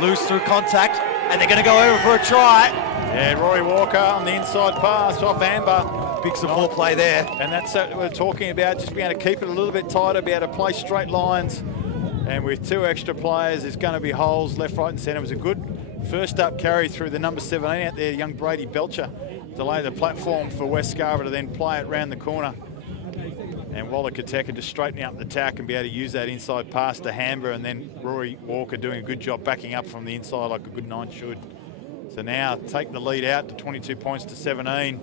Loose through contact, and they're going to go over for a try. Yeah, Rory Walker on the inside pass off Amber. Big support play there. And that's what we're talking about, just being able to keep it a little bit tighter, be able to play straight lines. And with two extra players, there's going to be holes left, right and centre. It was a good first up carry through the number 17 out there, young Brady Belcher. Delay the platform for West Scarborough to then play it round the corner. And Walla Kateka just straightening up the tack and be able to use that inside pass to Hamber, and then Rory Walker doing a good job backing up from the inside like a good 9 should. So now take the lead out to 22 points to 17.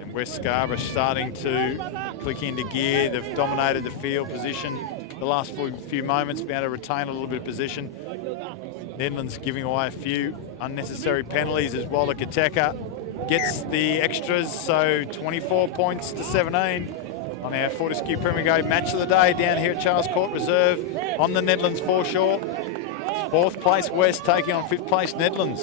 And West Scarborough starting to click into gear. They've dominated the field position the last few moments, be able to retain a little bit of position. Nedlands giving away a few unnecessary penalties as Walla Kateka gets the extras, so 24 points to 17 on our Fortescue Premier Grade match of the day down here at Charles Court Reserve on the Nedlands foreshore. It's 4th place West taking on 5th place Nedlands.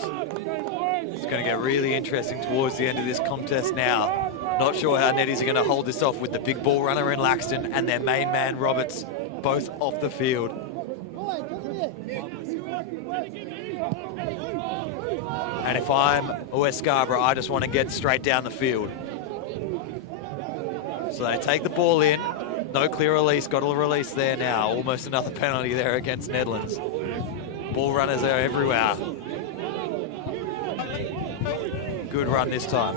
It's going to get really interesting towards the end of this contest now. Not sure how Neddies are going to hold this off with the big ball runner in Laxton and their main man Roberts both off the field. And if I'm West Scarborough, I just want to get straight down the field. So they take the ball in. No clear release. Got a release there now. Almost another penalty there against Nedlands. Ball runners are everywhere. Good run this time.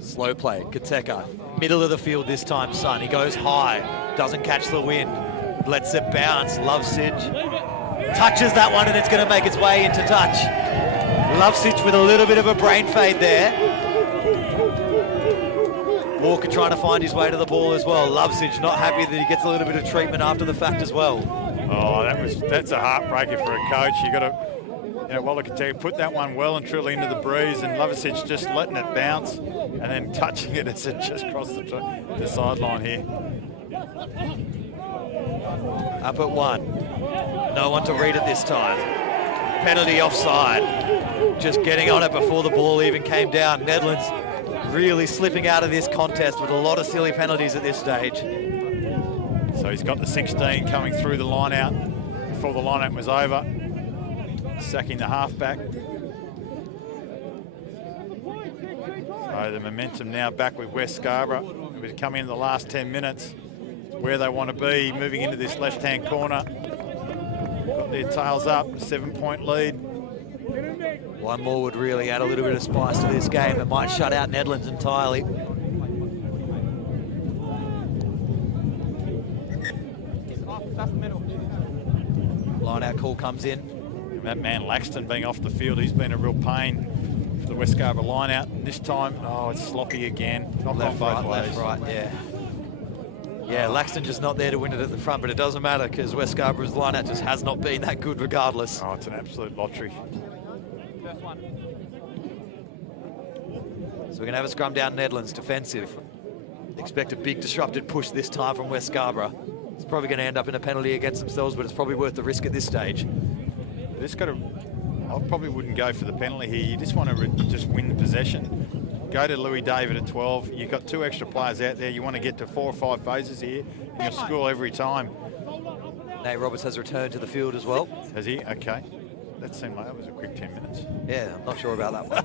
Slow play. Kateka. Middle of the field this time, Son. He goes high. Doesn't catch the wind. Lets it bounce. Lovesich. Touches that one, and it's going to make its way into touch. Lovesich with a little bit of a brain fade there. Walker trying to find his way to the ball as well. Lovesich not happy that he gets a little bit of treatment after the fact as well. Oh, that's a heartbreaker for a coach. You got to, Walla Kateka put that one well and truly into the breeze, and Lovesich just letting it bounce and then touching it as it just crossed the sideline here. Up at 1. No one to read it this time. Penalty offside. Just getting on it before the ball even came down. Nedlands really slipping out of this contest with a lot of silly penalties at this stage. So he's got the 16 coming through the line out before the line out was over. Sacking the halfback. So the momentum now back with West Scarborough. We've come in the last 10 minutes. Where they want to be, moving into this left-hand corner. Got their tails up, 7-point lead. One more would really add a little bit of spice to this game. It might shut out Nedlands entirely. Line-out call comes in. And that man Laxton being off the field, he's been a real pain for the West Scarborough line-out. And this time, oh, it's sloppy again. Not Left, both right, ways. left, right, yeah. Yeah, Laxton just not there to win it at the front, but it doesn't matter because West Scarborough's line-out just has not been that good regardless. Oh, it's an absolute lottery. So we're going to have a scrum down Nedlands, defensive. Expect a big disrupted push this time from West Scarborough. It's probably going to end up in a penalty against themselves, but it's probably worth the risk at this stage. They just got to. I probably wouldn't go for the penalty here. You just want to just win the possession. Go to Louis David at 12. You've got 2 extra players out there. You want to get to 4 or 5 phases here. And you'll score every time. Nate Roberts has returned to the field as well. Has he? Okay. That seemed like that was a quick 10 minutes. Yeah, I'm not sure about that one.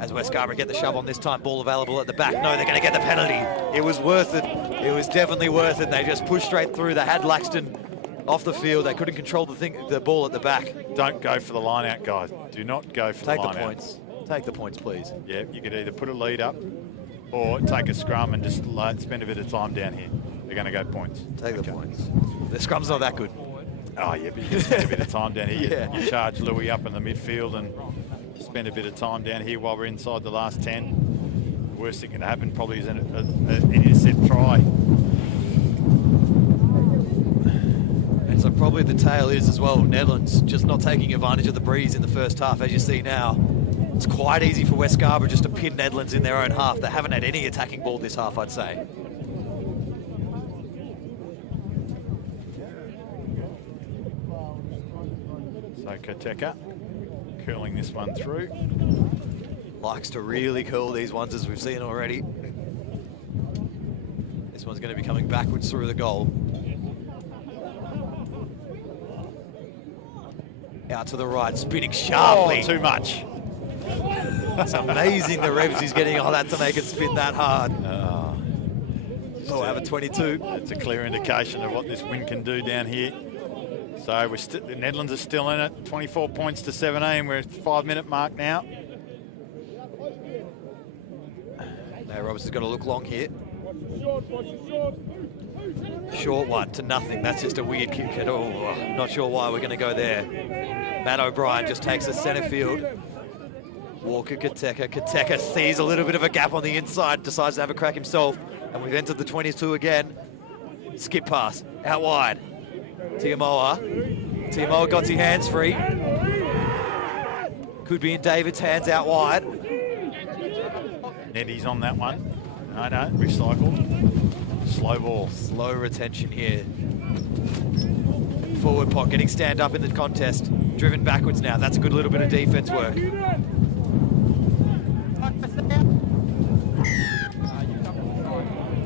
As West Scarborough get the shove on this time, ball available at the back. No, they're going to get the penalty. It was worth it. It was definitely worth it. They just pushed straight through. They had Laxton off the field. They couldn't control the ball at the back. Don't go for the line out, guys. Do not go for the line out. Take the points. Take the points, please. Yeah, you could either put a lead up or take a scrum and just spend a bit of time down here. They're going to go points. Take the points. The scrum's not that good. Oh, yeah, but you can spend a bit of time down here. Yeah. You charge Louis up in the midfield and spend a bit of time down here while we're inside the last 10. The worst thing can happen probably is an intercept try. And so probably the tail is as well, Nedlands just not taking advantage of the breeze in the first half. As you see now, it's quite easy for West Scarborough just to pin Nedlands in their own half. They haven't had any attacking ball this half, I'd say. So Koteka curling this one through. Likes to really curl these ones, as we've seen already. This one's going to be coming backwards through the goal. Out to the right, spinning sharply. Oh, too much. It's amazing the revs he's getting on that to make it spin that hard. Oh, have a 22. It's a clear indication of what this win can do down here. So the Nedlands are still in it. 24 points to 17. We're at the 5-minute mark now. Now Roberts has got to look long here. Short one to nothing. That's just a weird kick. Oh, not sure why we're going to go there. Matt O'Brien just takes the centre field. Walker Koteka. Koteka sees a little bit of a gap on the inside, decides to have a crack himself. And we've entered the 22 again. Skip pass, out wide. Tiamoa. Tiamoa got his hands free. Could be in David's hands out wide. Neddy's on that one. No, recycled. Slow ball. Slow retention here. Forward pot getting stand up in the contest. Driven backwards now. That's a good little bit of defense work.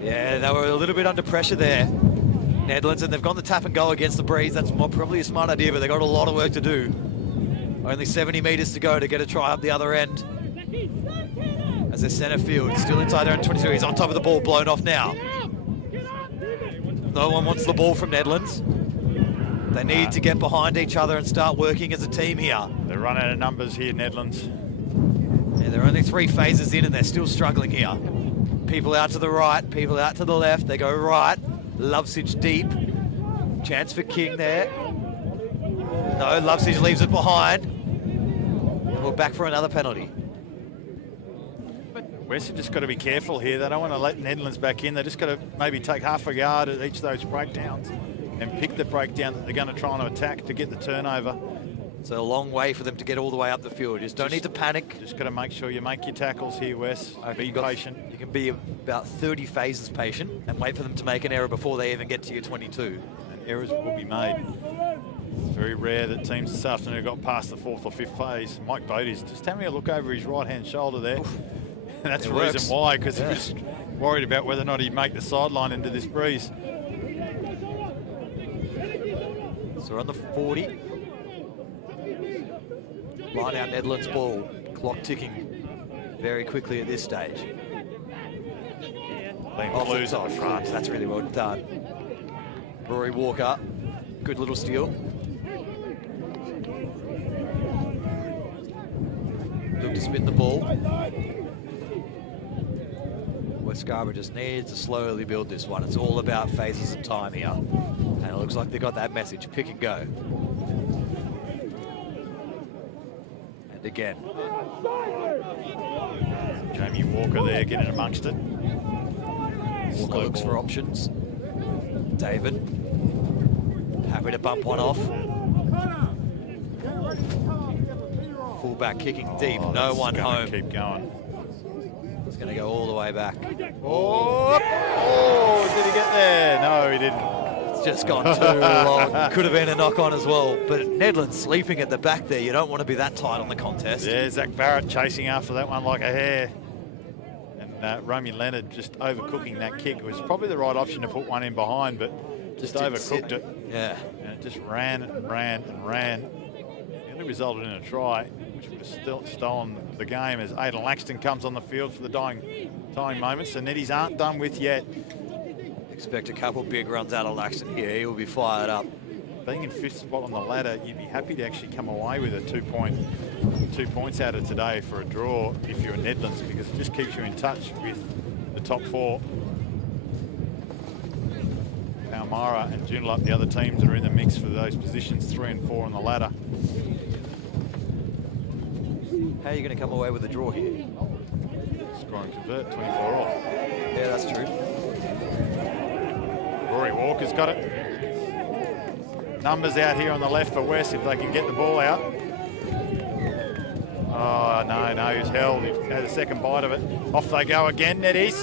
Yeah, they were a little bit under pressure there, Nedlands, and they've gone the tap and go against the breeze. That's probably a smart idea, but they've got a lot of work to do. Only 70 metres to go to get a try up the other end. As their centre field, still inside their own 22. He's on top of the ball, blown off now. No one wants the ball from Nedlands. They need to get behind each other and start working as a team here. They're running out of numbers here, Nedlands. Yeah, they're only 3 phases in and they're still struggling here. People out to the right, people out to the left. They go right. Lovesage deep. Chance for King there. No, Lovesage leaves it behind. And we're back for another penalty. West have just got to be careful here. They don't want to let Nedlands back in. They just got to maybe take half a yard at each of those breakdowns and pick the breakdown that they're going to try and attack to get the turnover. It's a long way for them to get all the way up the field. You just don't need to panic. Just got to make sure you make your tackles here, Wes. Be patient. You can be about 30 phases patient and wait for them to make an error before they even get to your 22. And errors will be made. It's very rare that teams this afternoon got past the 4th or 5th phase. Mike Bodie's just having a look over his right-hand shoulder there. And that's the reason why, because he was worried about whether or not he'd make the sideline into this breeze. So we're on the 40. Line out Nedlands ball. Clock ticking very quickly at this stage. Off the top. Front. That's really well done. Rory Walker. Good little steal. Look to spin the ball. West Scarborough just needs to slowly build this one. It's all about phases and time here. And it looks like they got that message. Pick and go. And again. Jamie Walker there getting amongst it. Walker looks for options. David. Happy to bump one off. Fullback kicking deep. No one home. Keep going. It's going to go all the way back. Oh, did he get there? No, he didn't. It's just gone too long. Could have been a knock on as well. But Nedlands sleeping at the back there. You don't want to be that tight on the contest. Yeah, Zach Barrett chasing after that one like a hare. And Romy Leonard just overcooking that kick. It was probably the right option to put one in behind, but just overcooked it. Yeah. And it just ran and ran and ran. It only resulted in a try, which would have still stolen the game as Aidan Laxton comes on the field for the dying moments. The Netties aren't done with yet. Expect a couple big runs out of Laxton here. He will be fired up. Being in 5th spot on the ladder, you'd be happy to actually come away with a 2 points out of today for a draw if you're Nedlands, because it just keeps you in touch with the top 4. Palmyra and Joondalup, the other teams that are in the mix for those positions 3 and 4 on the ladder. How are you going to come away with a draw here? Score and convert, 24 off. Yeah, that's true. Rory Walker's got it. Numbers out here on the left for West if they can get the ball out. Oh, no, he's held. He had a second bite of it. Off they go again, Netties.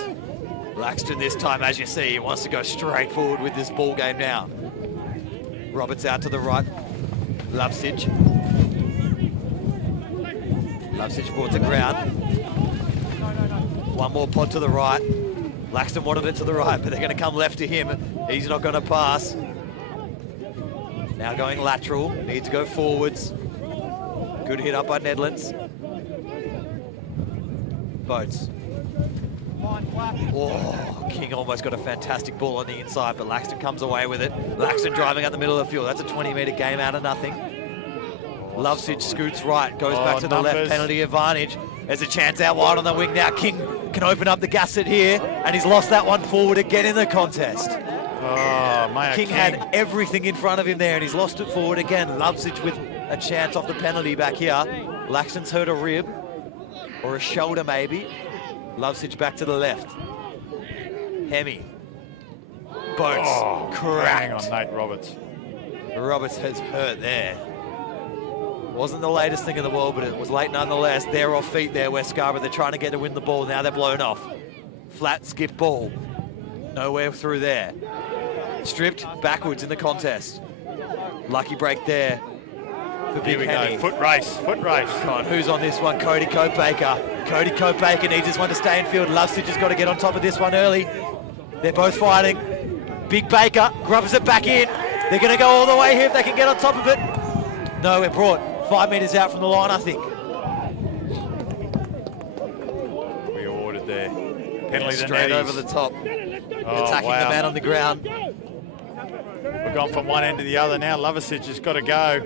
Laxton this time, as you see, he wants to go straight forward with this ball game now. Roberts out to the right. Lovesich brought to ground. One more pod to the right. Laxton wanted it to the right, but they're going to come left to him. He's not going to pass. Now going lateral, needs to go forwards. Good hit up by Nedlands. Boats. Oh, King almost got a fantastic ball on the inside, but Laxton comes away with it. Laxton driving out the middle of the field. That's a 20-metre game out of nothing. Lovesich scoots right, goes back to the left, penalty advantage. There's a chance out wide on the wing now. King can open up the gasset here, and he's lost that one forward again in the contest. Oh, King had everything in front of him there, and he's lost it forward again. Lovesich with a chance off the penalty back here. Laxton's hurt a rib, or a shoulder maybe. Lovesich back to the left. Hemi. Boats cracked. Hang on, Nate Roberts. Roberts has hurt there. Wasn't the latest thing in the world, but it was late nonetheless. They're off feet there, West Scarborough. They're trying to get to win the ball. Now they're blown off. Flat skip ball. Nowhere through there. Stripped backwards in the contest. Lucky break there for Big Here we Hemi. go, foot race. Come on, who's on this one? Cody Cope-Baker. Cody Cope-Baker needs this one to stay in field. Lovesich has got to get on top of this one early. They're both fighting. Big Baker grubs it back in. They're going to go all the way here if they can get on top of it. No, we're brought 5 metres out from the line, I think. We awarded there. Penalty to Straight Netties. over the top. Attacking the man on the ground. We've gone from one end to the other now. Lovesich has got to go.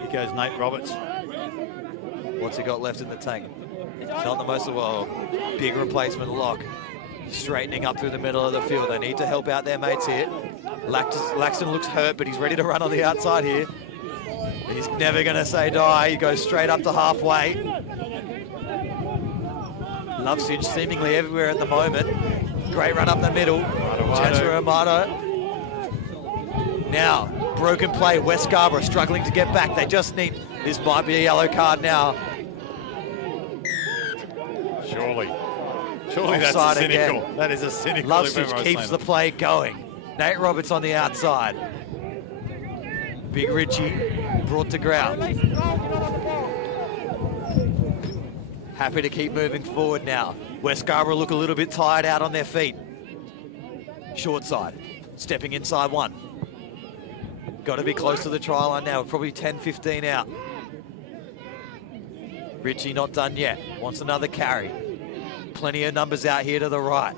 Here goes Nate Roberts. What's he got left in the tank? Not the most of well. Big replacement lock. Straightening up through the middle of the field. They need to help out their mates here. Laxton looks hurt, but he's ready to run on the outside here. He's never going to say die. He goes straight up to halfway. Lovesich seemingly everywhere at the moment. Great run up the middle. Chance for Amato. Now, broken play. West Scarborough struggling to get back. They just need... This might be a yellow card now. Surely that's Offside cynical. again. That is a cynical. Lovesich keeps the play going. Nate Roberts on the outside. Big Richie brought to ground. Happy to keep moving forward now. West Scarborough look a little bit tired out on their feet. Short side, stepping inside one. Got to be close to the try line now. Probably 10-15 out. Richie not done yet. Wants another carry. Plenty of numbers out here to the right.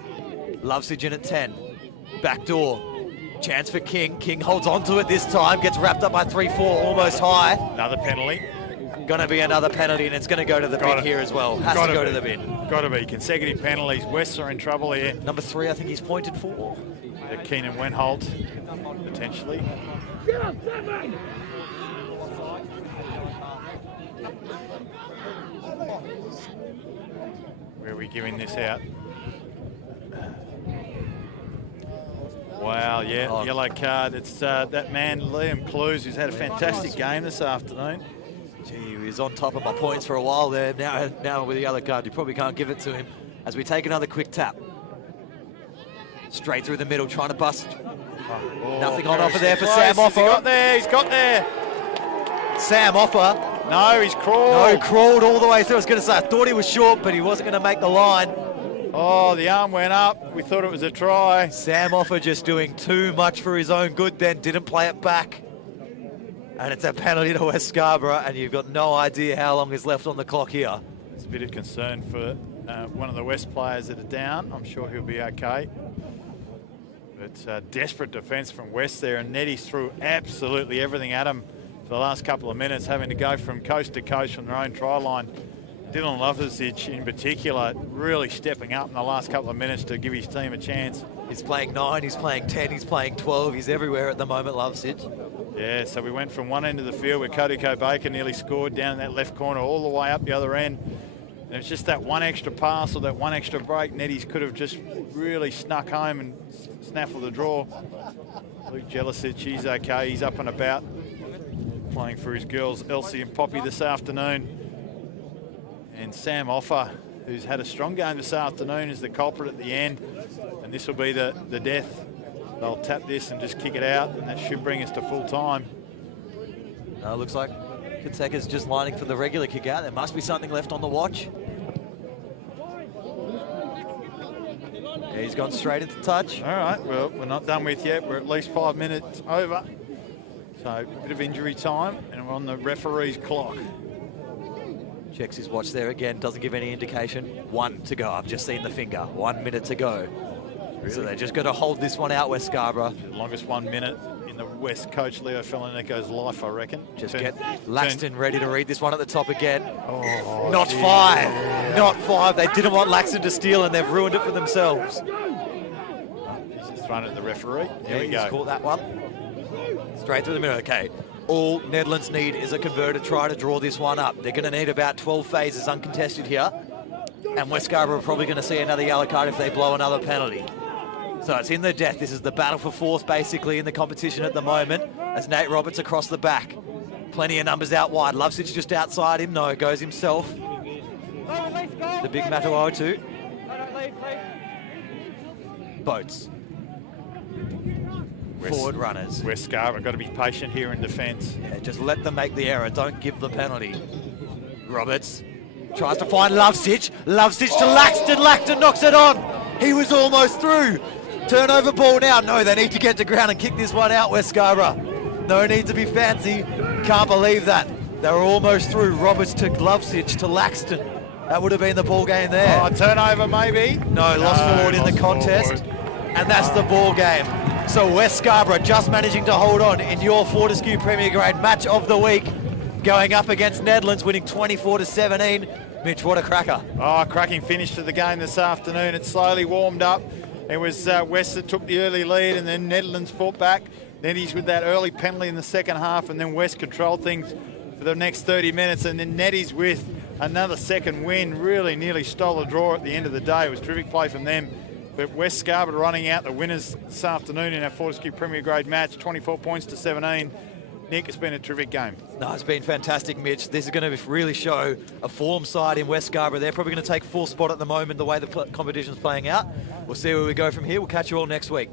Lovesich in at 10. Back door. Chance for King. King holds on to it this time. Gets wrapped up by 3-4, almost high. Another penalty. Going to be another penalty, and it's going to go to the bin here as well. Has to go to the bin. Got to be. Consecutive penalties. Wests are in trouble here. Number 3, I think he's pointed for. Keenan Wenholt, potentially. Where are we giving this out? Wow, yellow card. It's that man, Liam Clues, who's had a fantastic game this afternoon. Gee, he was on top of my points for a while there. Now with the other card, you probably can't give it to him. As we take another quick tap. Straight through the middle, trying to bust. Nothing on offer there for Sam Offer. He's got there. Sam Offer. No, he's crawled. No, crawled all the way through. I was going to say, I thought he was short, but he wasn't going to make the line. Oh, the arm went up. We thought it was a try. Sam Offer just doing too much for his own good then, didn't play it back. And it's a penalty to West Scarborough, and you've got no idea how long is left on the clock here. There's a bit of concern for one of the West players that are down. I'm sure he'll be okay. But desperate defence from West there, and Neddy's threw absolutely everything at him for the last couple of minutes, having to go from coast to coast from their own try line. Dylan Lovesic in particular really stepping up in the last couple of minutes to give his team a chance. He's playing 9, he's playing 10, he's playing 12. He's everywhere at the moment, Lovesic. Yeah, so we went from one end of the field where Cody Baker nearly scored down in that left corner all the way up the other end. And it's just that one extra pass or that one extra break Neddy's could have just really snuck home and snaffled the draw. Luke Jelicic, he's okay, he's up and about, playing for his girls Elsie and Poppy this afternoon. And Sam Offer, who's had a strong game this afternoon, is the culprit at the end. And this will be the death. They'll tap this and just kick it out, and that should bring us to full time. No, looks like Kiteka's just lining for the regular kick out. There must be something left on the watch. Yeah, he's gone straight into touch. All right, well, we're not done with yet. We're at least 5 minutes over. So a bit of injury time, and we're on the referee's clock. Checks his watch there again, doesn't give any indication. 1 to go, I've just seen the finger. 1 minute to go. Really? So they're just going to hold this one out, West Scarborough. The longest 1 minute in the West coach Leo Felinico's life, I reckon. Just get Laxton ready to read this one at the top again. Oh, not 5, not 5. They didn't want Laxton to steal, and they've ruined it for themselves. He's just thrown at the referee. Here we go. He's caught that one. Straight through the middle, okay. All Nedlands need is a converter to try to draw this one up. They're going to need about 12 phases uncontested here. And West Scarborough are probably going to see another yellow card if they blow another penalty. So it's in the death. This is the battle for fourth, basically, in the competition at the moment, as Nate Roberts across the back. Plenty of numbers out wide. Lovesic just outside him. No, goes himself. The big Matuau too. Boats. Forward runners. West Scarborough got to be patient here in defence. Yeah, just let them make the error. Don't give the penalty. Roberts tries to find Lovesic. Lovesic to Laxton. Laxton knocks it on. He was almost through. Turnover ball now. No, they need to get to ground and kick this one out, West Scarborough. No need to be fancy. Can't believe that. They were almost through. Roberts to Lovesic to Laxton. That would have been the ball game there. Oh, turnover maybe? No, lost forward in the contest. And that's the ball game. So West Scarborough just managing to hold on in your Fortescue Premier Grade match of the week, going up against Nedlands, winning 24-17. Mitch, what a cracker. Oh, cracking finish to the game this afternoon. It slowly warmed up. It was West that took the early lead, and then Nedlands fought back. Then he's with that early penalty in the second half, and then West controlled things for the next 30 minutes, and then Neddy's with another second win. Really nearly stole a draw at the end of the day. It was terrific play from them. But West Scarborough running out the winners this afternoon in our Fortescue Premier Grade match, 24 points to 17. Nick, it's been a terrific game. No, it's been fantastic, Mitch. This is going to really show a form side in West Scarborough. They're probably going to take full spot at the moment, the way the competition's playing out. We'll see where we go from here. We'll catch you all next week.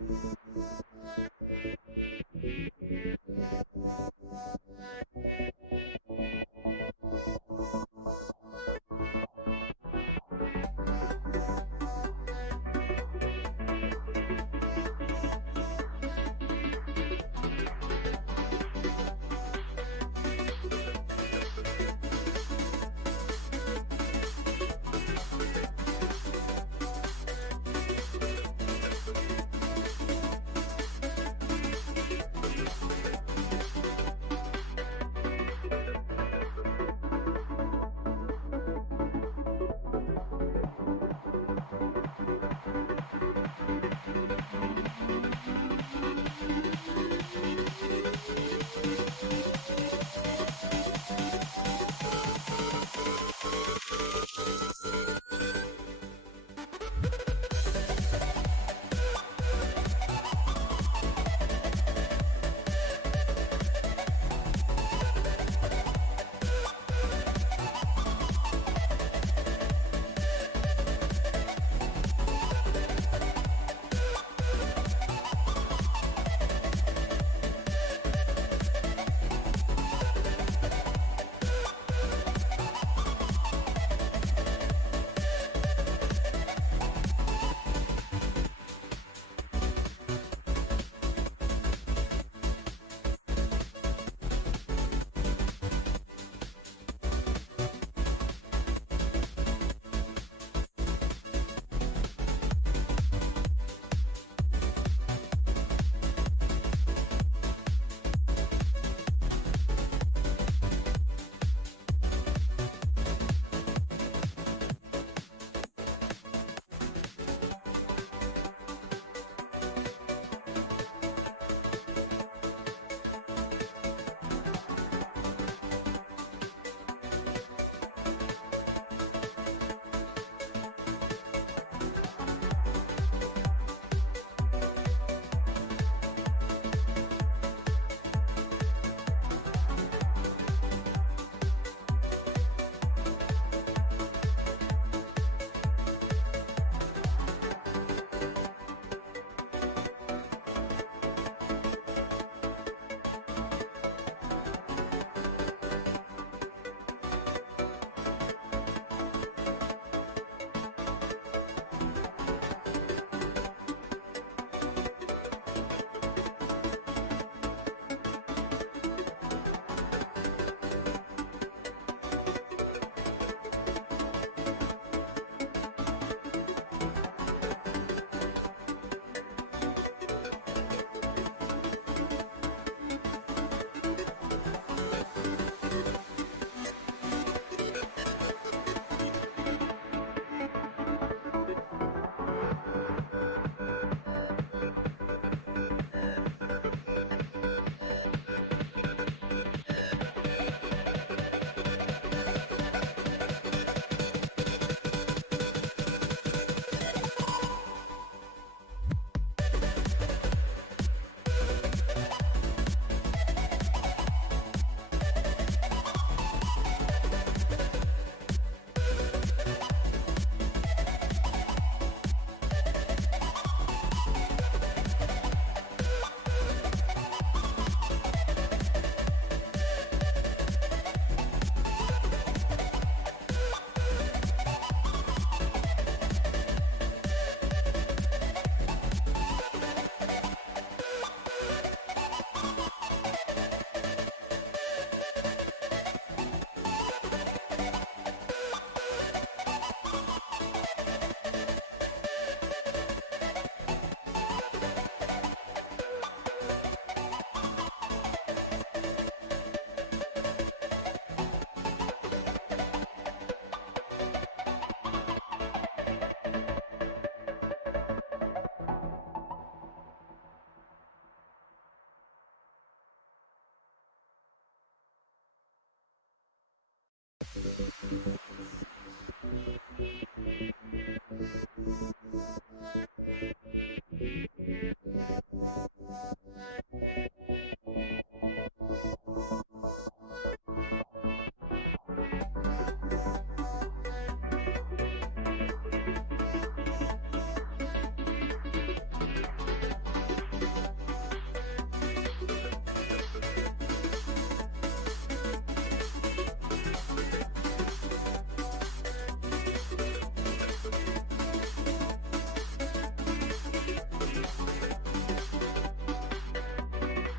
Thank you.